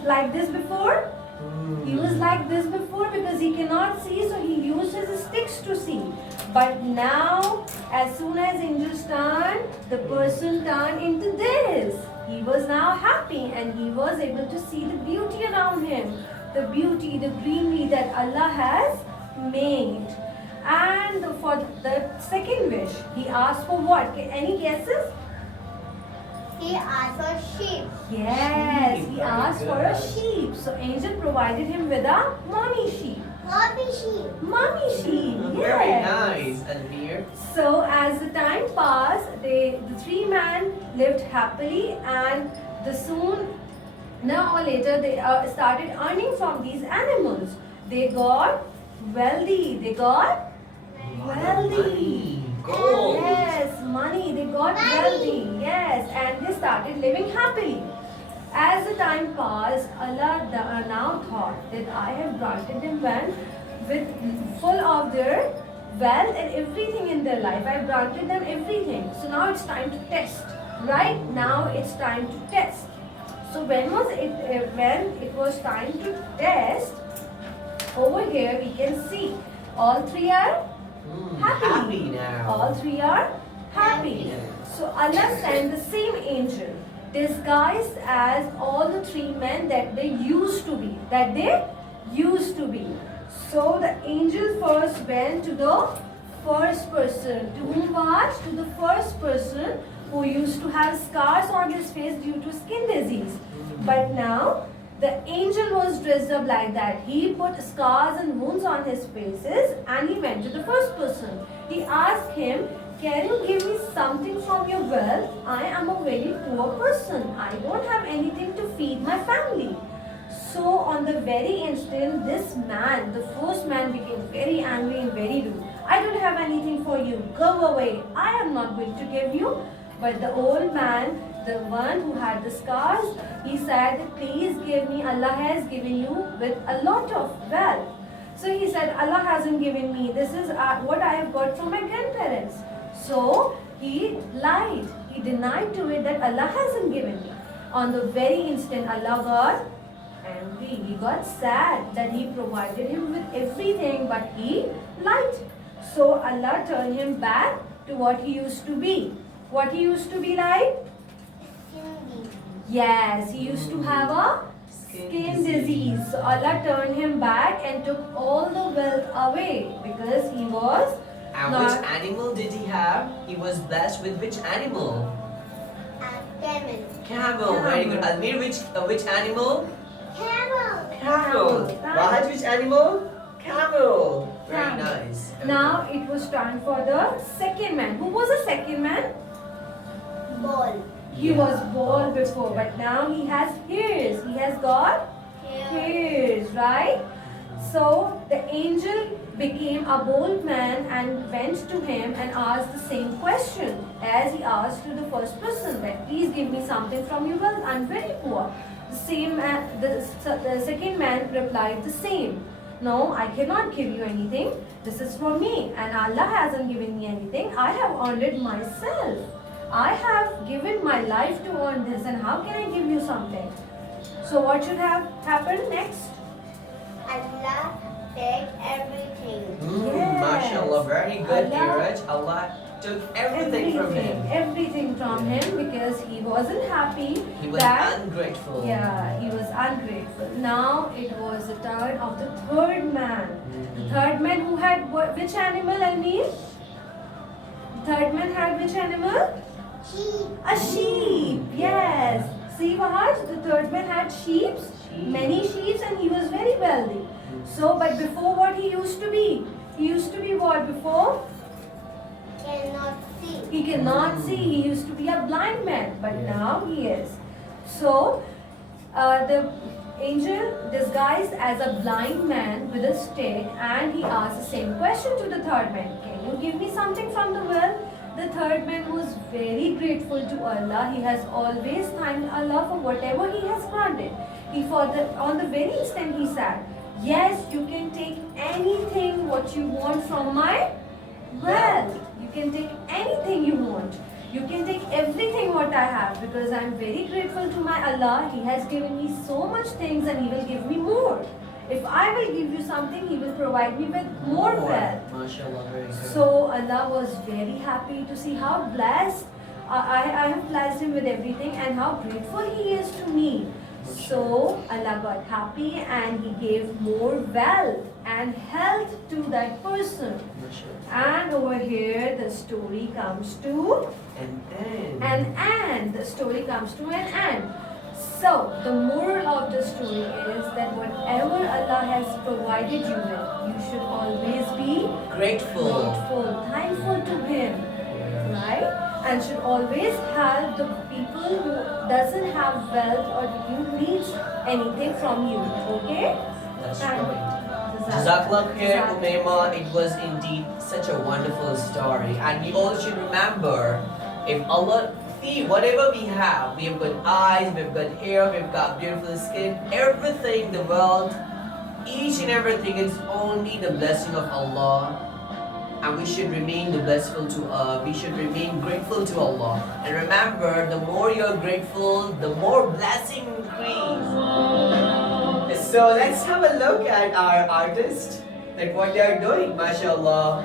like this before. He was like this before because he cannot see, so he used his sticks to see. But now, as soon as angels turned, the person turned into this. He was now happy and he was able to see the beauty around him, the beauty, the greenery that Allah has made. And for the second wish, he asked for what? Any guesses? He asked for sheep. Yes, Sheep, he very asked for a good. sheep. So angel provided him with a mommy sheep. Mommy sheep. Mommy sheep, Very yes. nice, Almir. So as the time passed, the three men lived happily, and now or later they started earning from these animals. They got wealthy. They got wealthy. Gold. Yes, money. They got wealthy. Yes, and they started living happily. As the time passed, Allah now thought that I have granted them when with full of their wealth and everything in their life. I've granted them everything. So now it's time to test. Right? Now it's time to test. So when it was time to test, over here we can see all three are Happy now. all three are happy. So Allah sent the same angel disguised as all the three men that they used to be. So the angel first went to the first person. To whom what? To the first person who used to have scars on his face due to skin disease. But now the angel was dressed up like that. He put scars and wounds on his faces and he went to the first person. He asked him, can you give me something from your wealth? I am a very poor person. I don't have anything to feed my family. So on the very instant, this man, the first man, became very angry and very rude. I don't have anything for you. Go away. I am not going to give you. But the old man, the one who had the scars, he said, please give me. Allah has given you with a lot of wealth. So he said, Allah hasn't given me. This is what I have got from my grandparents. So he lied. He denied to it that Allah hasn't given me. On the very instant, Allah got angry. He got sad that he provided him with everything, but he lied. So Allah turned him back to what he used to be. What he used to be like? Yes, he used to have a skin disease. So Allah turned him back and took all the wealth away because he was And not... which animal did he have? He was blessed with which animal? Camel. Camel. Very good. Almir, which animal? Camel. Camel. Raj, which animal? Camel. Very nice. Okay. Now it was time for the second man. Who was the second man? Ball. He was bald before, but now he has hairs. He has got hairs, right? So the angel became a bold man and went to him and asked the same question as he asked to the first person, that please give me something from your wealth. I'm very poor. The second man replied the same. No, I cannot give you anything. This is for me, and Allah hasn't given me anything. I have earned it myself. I have given my life to earn this, and how can I give you something? So what should have happened next? Allah take everything. Yes. MashaAllah, very good, Allah- Iraj. Allah took everything from him. Everything from him because he wasn't happy. He was that ungrateful. Yeah, he was ungrateful. Now it was the turn of the third man. The third man who had which animal, Almir? The third man had which animal? Sheep. A sheep. Yes. See, Wahaj, the third man had sheep, many sheep, and he was very wealthy. So, but before what he used to be? He used to be what before? Cannot see. He cannot see. He used to be a blind man, but now he is. So, the angel disguised as a blind man with a stick, and he asked the same question to the third man. Can you give me something from the well? The third man was very grateful to Allah. He has always thanked Allah for whatever he has granted. On the very instant he said, yes, you can take anything what you want from my wealth. You can take anything you want. You can take everything what I have because I am very grateful to my Allah. He has given me so much things and He will give me more. If I will give you something, He will provide me with more wealth. MashaAllah, very good. So Allah was very happy to see how blessed I have blessed him with everything and how grateful he is to me. So Allah got happy and He gave more wealth and health to that person. MashaAllah. And over here the story comes to And end. The story comes to an end. So the moral of the story is that whatever Allah has provided you with, you should always be grateful. thankful to Him, right? And should always help the people who doesn't have wealth or who needs anything from you, okay? That's And right. Jazakallah khair, Umayma. It was indeed such a wonderful story. And we all should remember, if Allah, see, whatever we have got eyes, we've got hair, we've got beautiful skin, everything, the world, each and everything is only the blessing of Allah. and we should remain we should remain grateful to Allah. And remember, the more you're grateful, the more blessing increase. So let's have a look at our artist, like what they are doing, mashallah.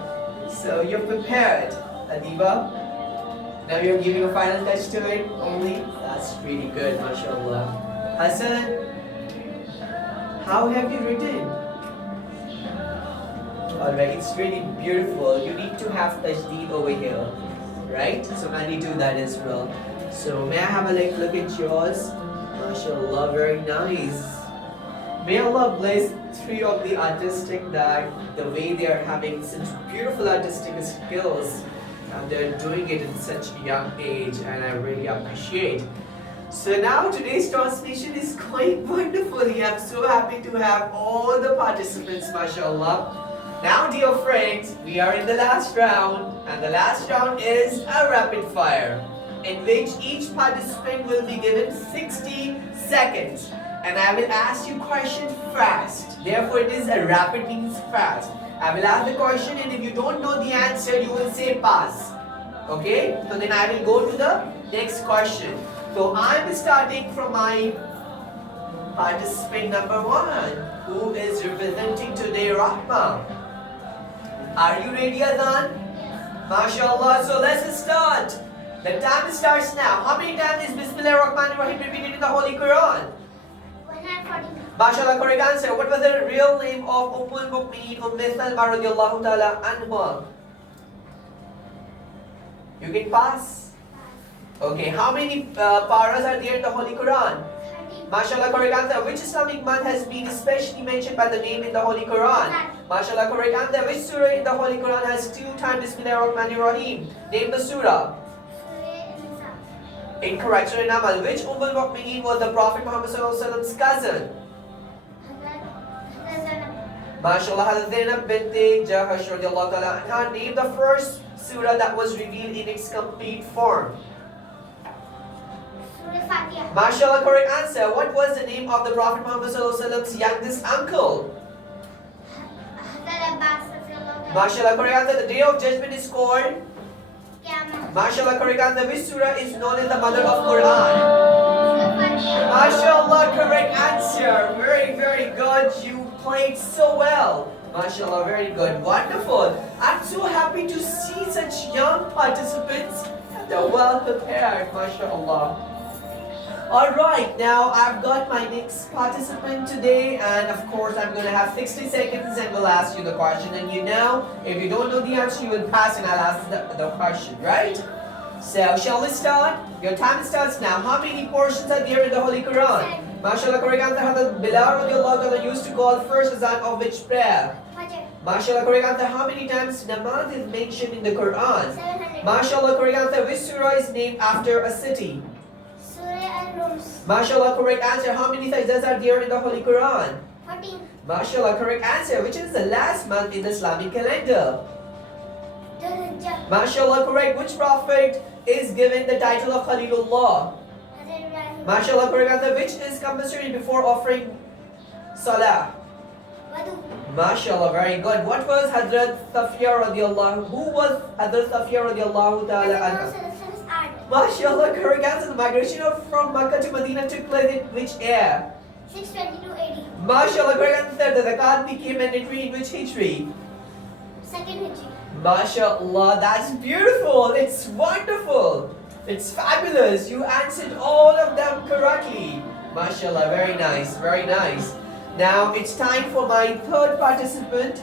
So you're prepared, Adiba. Now you're giving a final touch to it only. That's really good, mashallah. Hassan, how have you written? Alright, it's really beautiful. You need to have tajdeed over here, right? So kindly do that as well. So may I have a look at yours? MashaAllah, very nice. May Allah bless three of the artistic that the way they are having such beautiful artistic skills, and they're doing it in such a young age, and I really appreciate. So now today's translation is quite wonderful. I'm so happy to have all the participants, mashallah. Now dear friends, we are in the last round, and the last round is a rapid fire, in which each participant will be given 60 seconds, and I will ask you questions fast. Therefore it is a rapid means fast. I will ask the question, and if you don't know the answer, you will say pass. Okay? So then I will go to the next question. So I am starting from my participant number 1, who is representing today Rahma. Are you ready, Adhan? MashaAllah, so let's start. The time starts now. How many times is Bismillah Rahman Rahim repeated in the Holy Quran? 140. MashaAllah, correct answer. What was the real name of Ummul Mu'mineen Salma radiallahu ta'ala anha? You can pass. Okay, how many paras are there in the Holy Quran? 30. MashaAllah, correct answer. Which Islamic month has been especially mentioned by the name in the Holy Quran? MashaAllah, correct answer. Which surah in the Holy Quran has 2 times Bismillah Rahman Rahim? Name the surah. Incorrect. Surah Namal. Which Ummul Mu'mineen was the Prophet Muhammad Sallallahu Alaihi Wasallam's cousin? MashaAllah, Hazrat Zainab binti Jahash radiallahu ta'ala anha. Name the first surah that was revealed in its complete form. MashaAllah, correct answer. What was the name of the Prophet Muhammad Sallallahu Alaihi Wasallam's youngest uncle? MashaAllah, correct answer. The day of judgment is called? MashaAllah, correct answer. Which surah is known as the mother of Quran? MashaAllah, correct answer. Very, very good. You played so well. MashaAllah, very good. Wonderful. I'm so happy to see such young participants. They're well prepared. MashaAllah. Alright, now I've got my next participant today, and of course I'm going to have 60 seconds and we'll ask you the question. And you know, if you don't know the answer, you will pass and I'll ask the question, right? So, shall we start? Your time starts now. How many portions are there in the Holy Quran? MashaAllah, correct answer. Hazrat Bilal radiallahu anhu used to call first azan of which prayer? MashaAllah, correct answer. How many times namaz is mentioned in the Quran? 700. MashaAllah, correct answer. Which surah is named after a city? MashaAllah, correct answer. How many sajdas are there in the Holy Quran? 14. MashaAllah, correct answer. Which is the last month in the Islamic calendar? MashaAllah, correct. Which prophet is given the title of Khalilullah? MashaAllah, correct answer. Which is compulsory before offering salah? MashaAllah, very good. What was Hazrat Safiya radiallahu? Who was Hazrat Safiya radiallahu ta'ala anha? MashaAllah, correct answer. The migration from Makkah to Medina took place in which year? 622 AD. MashaAllah, correct answer. The zakat became mandatory in which Hijri? 2nd Hijri. MashaAllah, that's beautiful. It's wonderful. It's fabulous. You answered all of them correctly. MashaAllah, very nice, very nice. Now it's time for my third participant.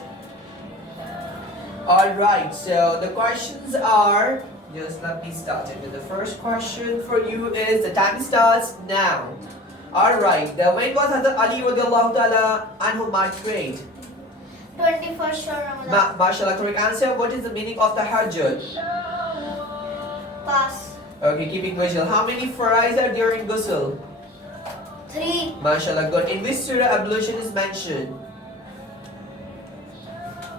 Alright, so the questions are, just let me start it with the first question for you is, the time starts now. Alright, when was Hazrat Ali radiallahu ta'ala anhu martyred? 21st Ramadan. MashaAllah, correct answer. What is the meaning of the Hajjud? Pass. Okay, keeping visual. How many farais are there in Ghusl? 3. MashaAllah, good. In which surah ablution is mentioned?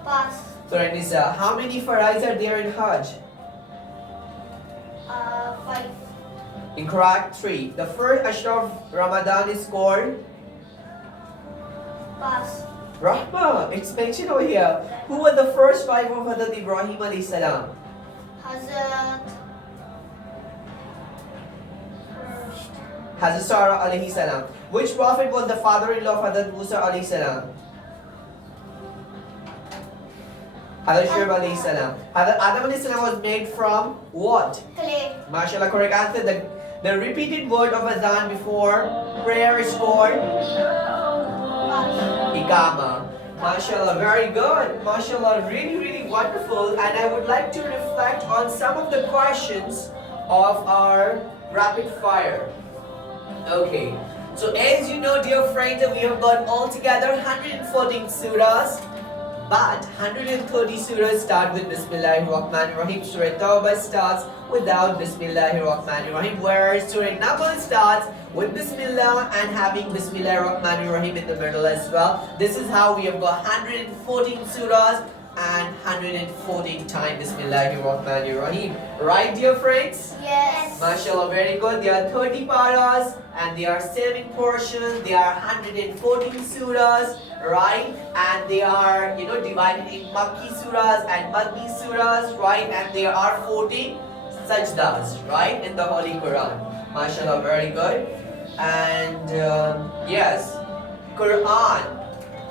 Pass. Surah Nisa. How many farais are there in Hajj? 5. Incorrect. 3. The first Ashra of Ramadan is called? Pass. Rahma, it's mentioned over here. Who was the first wife of Hazrat Ibrahim alayhi salam? Hazrat. Hazrat Sarah alayhi salam. Which prophet was the father-in-law of Hazrat Musa alayhi salam? Hazrat Shuaib alayhi salam. Hazrat Adam alayhi salam was made from what? Clay. MashaAllah, correct answer. The repeated word of azan before prayer is called Iqama. MashaAllah, very good. MashaAllah, really, really wonderful. And I would like to reflect on some of the questions of our rapid fire. Okay, so as you know, dear friends, we have got altogether 114 surahs, but 130 surahs start with Bismillahir Rahmanir Rahim. Surah Tawbah starts without Bismillahir Rahmanir Rahim, whereas Surah Nahl starts with Bismillah and having Bismillahir Rahmanir Rahim in the middle as well. This is how we have got 114 surahs and 114 times Bismillahir Rahmanir Rahim. Right, dear friends? Yes. MashaAllah, very good. There are 30 paras and there are 7 portions. There are 114 surahs, right? And they are, divided in Makki surahs and Madni surahs, right? And there are 14 sajdas, right? In the Holy Quran. MashaAllah, very good. And yes, Quran.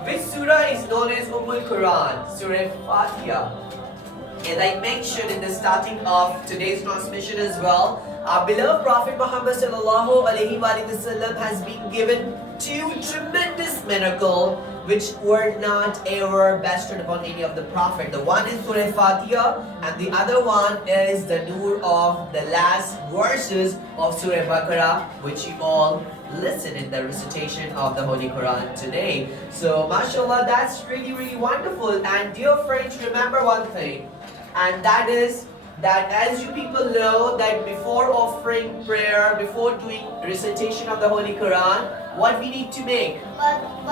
Which surah is known as Quran? Surah Fatiha. As I mentioned in the starting of today's transmission as well, our beloved Prophet Muhammad sallallahu alaihi wasallam has been given 2 tremendous miracles which were not ever bestowed upon any of the Prophet. The one is Surah Fatiha and the other one is the nur of the last verses of Surah Baqarah, which you all listen in the recitation of the Holy Quran today. So mashallah, that's really, really wonderful. And dear friends, remember one thing, and that is that as you people know that before offering prayer, before doing recitation of the Holy Quran, what we need to make?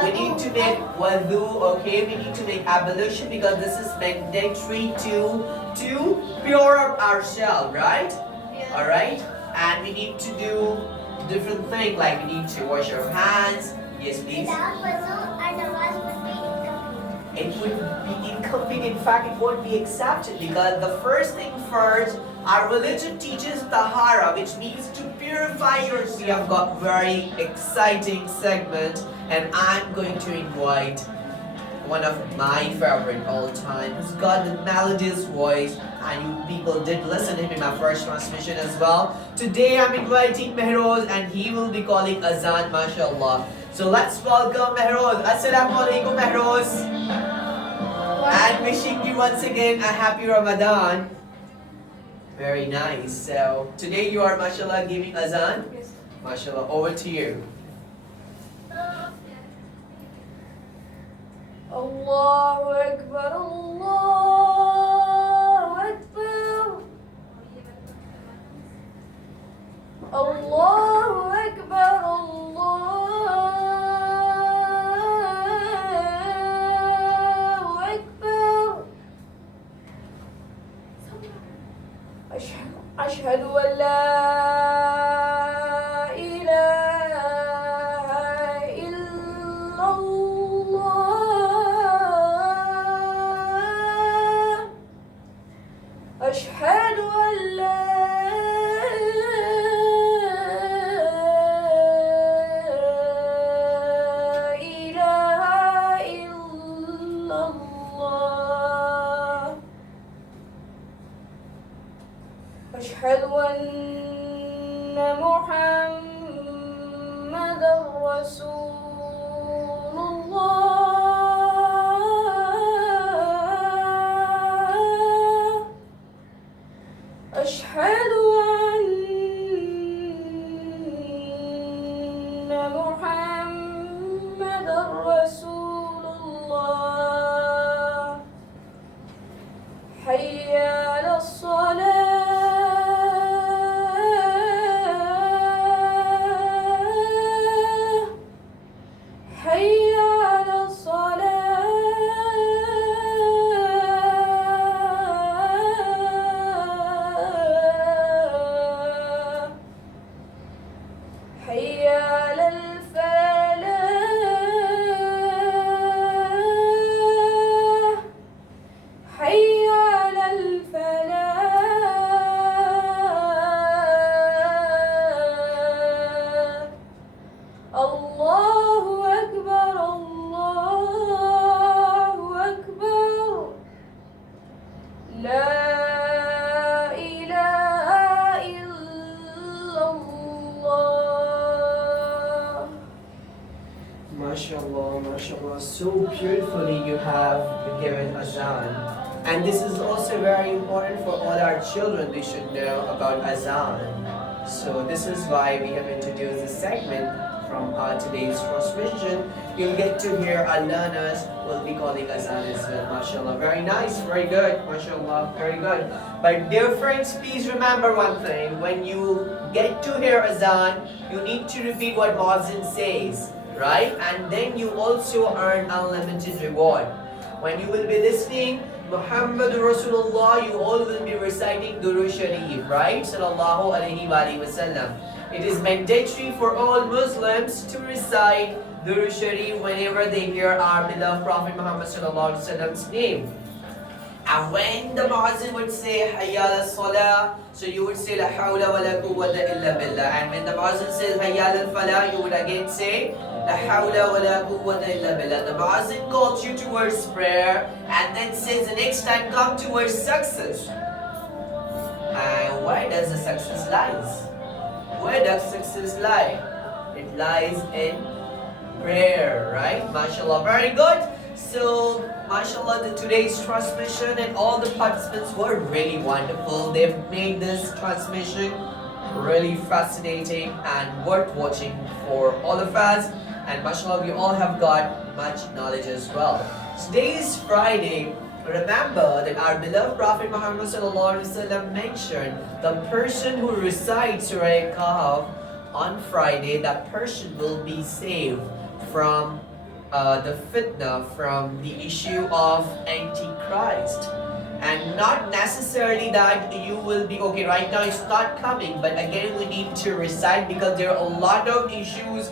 We need to make wudu, okay? We need to make ablution because this is mandatory to pure up ourselves, right? Yeah. Alright? And we need to do different things like we need to wash our hands. Yes, please. Without wudu, our namaz would be incomplete. It would be incomplete. In fact, it won't be accepted because the first thing first, our religion teaches tahara, which means to purify yourself. We have got very exciting segment, and I'm going to invite one of my favorite all time, who's got the melodious voice, and you people did listen to him in my first transmission as well. Today I'm inviting Mehroz, and he will be calling azan, mashallah. So let's welcome Mehroz. Assalamu alaikum, Mehroz. And wishing you once again a happy Ramadan. Very nice. So today you are, mashallah, giving azan. Yes. Mashallah, over to you. Allahu Akbar, Allahu Akbar. Allahu Akbar, Allahu Akbar. أشهد أن لا إله إلا الله. أشهد أن لا إله إلا الله. أشهد أن محمدا رسول الله. أشهد أن محمدا رسول الله. حي على الصلاة. حي على you have given azan. And this is also very important for all our children. They should know about azan. So this is why we have introduced this segment from today's transmission. You'll get to hear our learners will be calling azan as well. MashaAllah. Very nice, very good. MashaAllah, very good. But dear friends, please remember one thing. When you get to hear azan, you need to repeat what Muazzin says, right? And then you also earn unlimited reward. When you will be listening Muhammad Rasulullah, you all will be reciting Durood Sharif, right? Sallallahu Alaihi Wasallam. It is mandatory for all Muslims to recite Durood Sharif whenever they hear our beloved Prophet Muhammad Sallallahu Alaihi Wasallam's name. And when the Muazzin would say Hayya ala Salah, so you would say La hawla wa la quwwata illa billah. And when the Muazzin says Hayya ala Falah, you would again say La hawla wa la quwwata illa billah. The Muazzin calls you towards prayer and then says the next time come towards success. And where does the success lies? Where does success lie? It lies in prayer, right? MashaAllah, very good. So, MashaAllah, today's transmission and all the participants were really wonderful. They've made this transmission really fascinating and worth watching for all of us. And MashaAllah, we all have got much knowledge as well. Today is Friday. Remember that our beloved Prophet Muhammad mentioned the person who recites Surah Kahf on Friday, that person will be saved from the fitna, from the issue of Antichrist. And not necessarily that you will be, okay, right now it's not coming, but again we need to recite because there are a lot of issues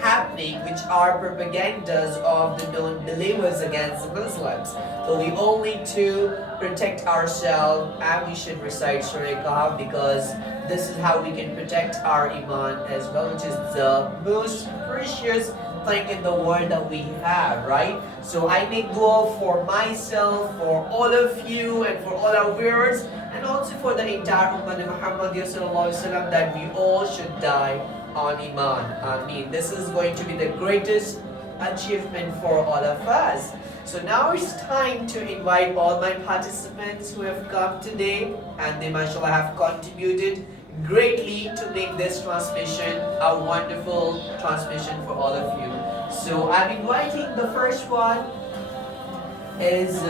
happening which are propagandas of the non-believers against the Muslims. So we all need to protect ourselves and we should recite Surah Kahf because this is how we can protect our iman as well, which is the most precious thing in the world that we have, right? So I make dua for myself, for all of you, and for all our viewers, and also for the entire Ummah of Muhammad that we all should die on iman. I mean, this is going to be the greatest achievement for all of us. So now it's time to invite all my participants who have come today, and they mashallah have contributed greatly to make this transmission a wonderful transmission for all of you. So I'm inviting the first one is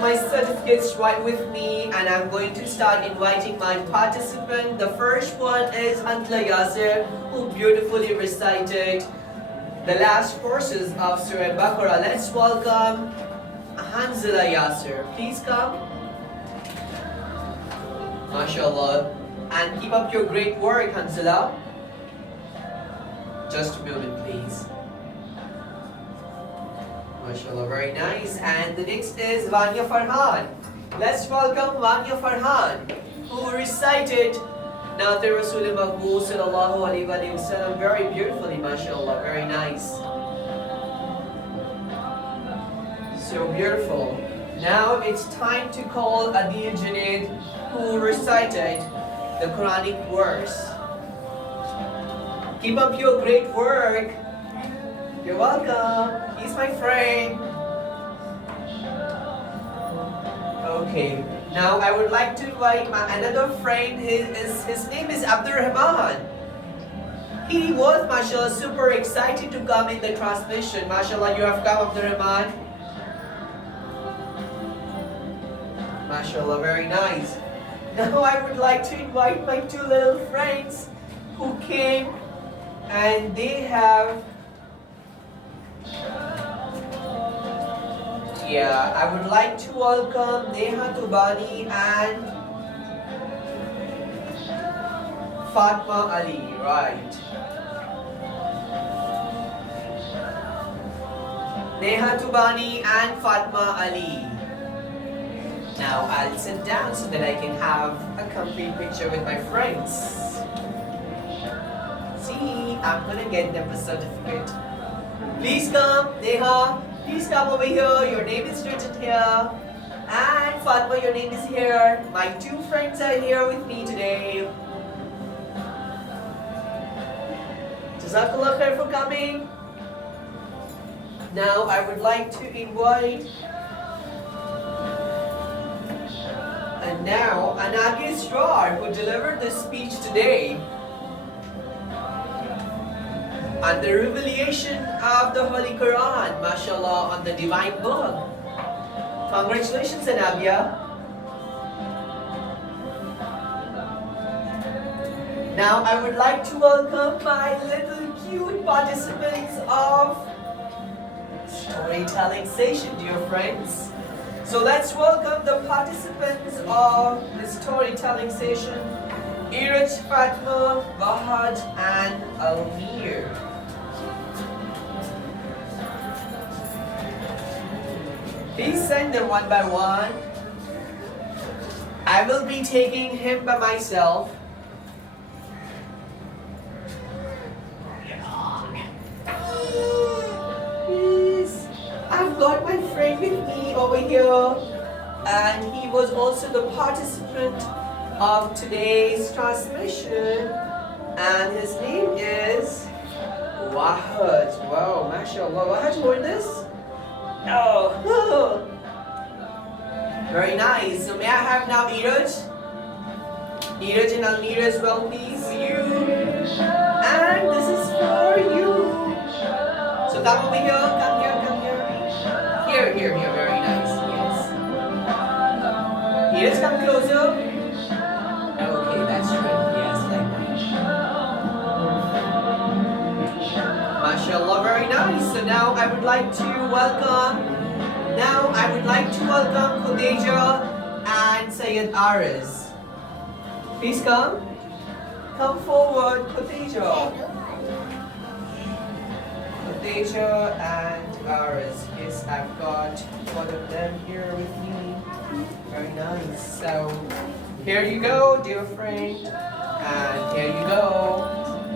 my certificates right with me, and I'm going to start inviting my participant. The first one is Antla Yasir, who beautifully recited the last verses of Surah Baqarah. Let's welcome Hanzala Yasir. Please come. MashaAllah. And keep up your great work, Hanzala. Just a moment, please. MashaAllah, very nice. And the next is Vanya Farhan. Let's welcome Vanya Farhan, who recited Naat Rasul Maqbool Sallallahu Alaihi Wasallam very beautifully, MashaAllah, very nice. So beautiful. Now it's time to call Adil Junaid, who recited the Quranic verse. Keep up your great work. You're welcome. He's my friend. Okay. Now I would like to invite my another friend. His name is Abdul Rahman. He was, mashallah, super excited to come in the transmission. Mashallah, you have come, Abdul Rahman. Mashallah, very nice. Now I would like to invite my two little friends who came, and they have I would like to welcome Neha Tubani and Fatma Ali, right? Neha Tubani and Fatma Ali. Now I'll sit down so that I can have a complete picture with my friends. See, I'm gonna get them a certificate. Please come, Neha. Please come over here. Your name is written here. And Fatma, your name is here. My two friends are here with me today. Jazakallah khair for coming. Now I would like to invite Anagi Strar, who delivered this speech today on the revelation of the Holy Quran, mashallah, on the divine book. Congratulations, Anabia. Now I would like to welcome my little cute participants of storytelling session, dear friends. So let's welcome the participants of the storytelling session, Iraj, Fatma, Bahaj, and Almir. Please send them one by one. I will be taking him by myself. Yes. I've got my friend with me over here, and he was also the participant of today's transmission, and his name is Wahaj. Wow, mashallah. Wahaj, hold this. Oh, very nice. So may I have now Iraj? Iraj and Almira as well, please. You. And this is for you. So come over here, come here, come here. Here, very nice, yes. Iraj, come closer. Okay, that's right, yes, like that. Mashallah, very nice. So now I would like to welcome Khudeja and Sayyid Aris. Please come. Come forward, Khudeja. Khudeja and Aris. Yes, I've got one of them here with me. Very nice. So here you go, dear friend. And here you go.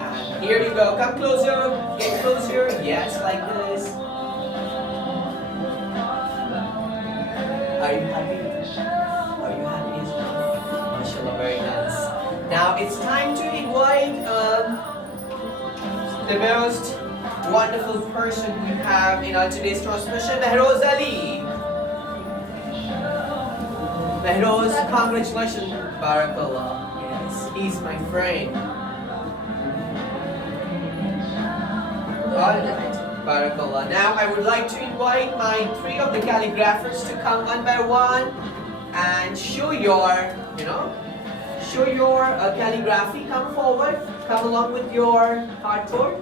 And here you go. Come closer. Get closer. Yes, like this. Are you happy? Are you happy as well? Mashallah, very nice. Now it's time to invite the most wonderful person we have in our today's transmission, Mehroz Ali. Mehroz, congratulations. Barakallah. Yes, he's my friend. Alright, Barakallah. Now I would like to invite my three of the calligraphers to come one by one and show your calligraphy. Come forward. Come along with your cardboard.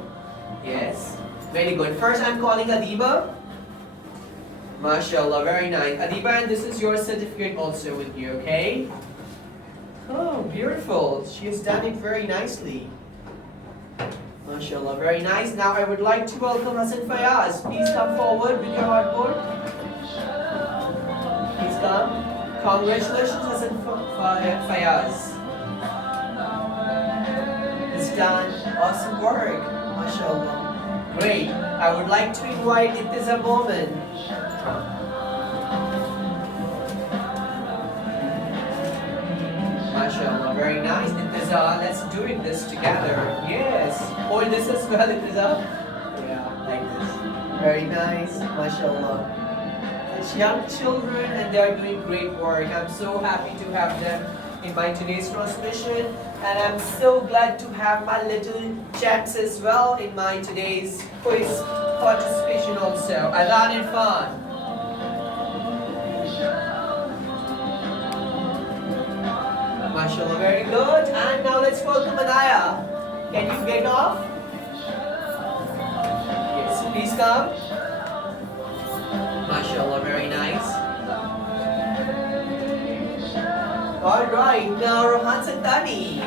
Yes, very good. First I'm calling Adiba. MashaAllah, very nice. Adiba, and this is your certificate also with you, okay? Oh, beautiful. She has done it very nicely. MashaAllah, very nice. Now I would like to welcome Hassan Fayaz. Please come forward with your hardboard. Please come. Congratulations, Hassan Fayaz. He's done awesome work. MashaAllah. Great. I would like to invite Ittiza Momin. MashaAllah, very nice. Ittiza, let's do this together. Yes. Hold this as well, Ittiza. Yeah, like this. Very nice. MashaAllah. It's young children and they are doing great work. I'm so happy to have them in my today's transmission. And I'm so glad to have my little chaps as well in my today's quiz participation also. Adhan and fun. MashaAllah, very good. And now let's welcome Anaya. Can you get off? Yes, please come. MashaAllah, very nice. Alright, now Rohan Santani.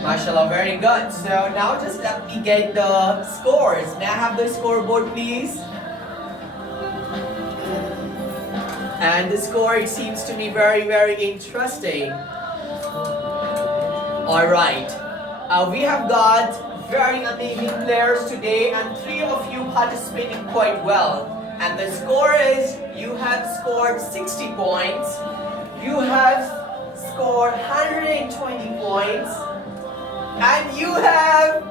MashaAllah, very good. So now just let me get the scores. May I have the scoreboard, please? And the score, it seems to me very, very interesting. Alright. We have got very amazing players today, and 3 of you participated quite well. And the score is, you have scored 60 points, you have scored 120 points, and you have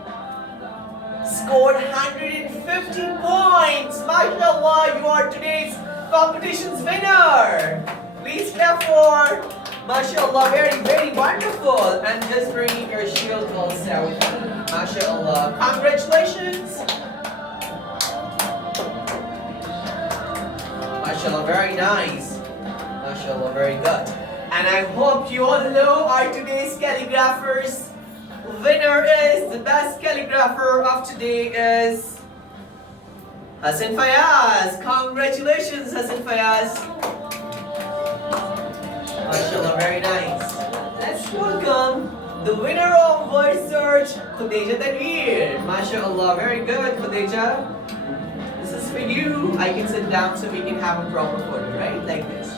scored 150 points. MashaAllah, you are today's competition's winner. Please clap for MashaAllah, very, very wonderful. And just bring your shield also with you. MashaAllah. Congratulations. MashaAllah, very nice. MashaAllah, very good. And I hope you all know our today's calligrapher's winner is, the best calligrapher of today is Hassan Fayaz. Congratulations, Hassan Fayaz. MashaAllah, very nice. Let's welcome the winner of voice search, Khudeja Tanveer. MashaAllah, very good, Khudeja. This is for you. I can sit down so we can have a proper photo, right? Like this.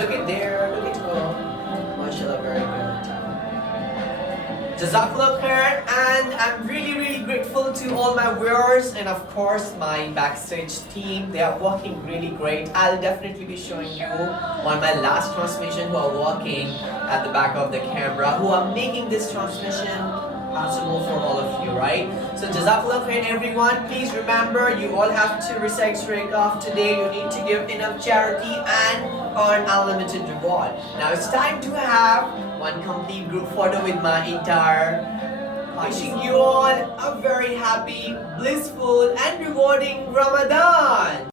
Look at there, look at her. MashaAllah, very good. Jazakallah khair, and I'm really, really grateful to all my viewers and of course my backstage team. They are working really great. I'll definitely be showing you on my last transmission who are working at the back of the camera, who are making this transmission possible for all of you, right? So Jazakallah khair everyone. Please remember, you all have to recite Surah Kahf today. You need to give enough charity and earn unlimited reward. Now it's time to have one complete group photo with my entire. Wishing you all a very happy, blissful and rewarding Ramadan.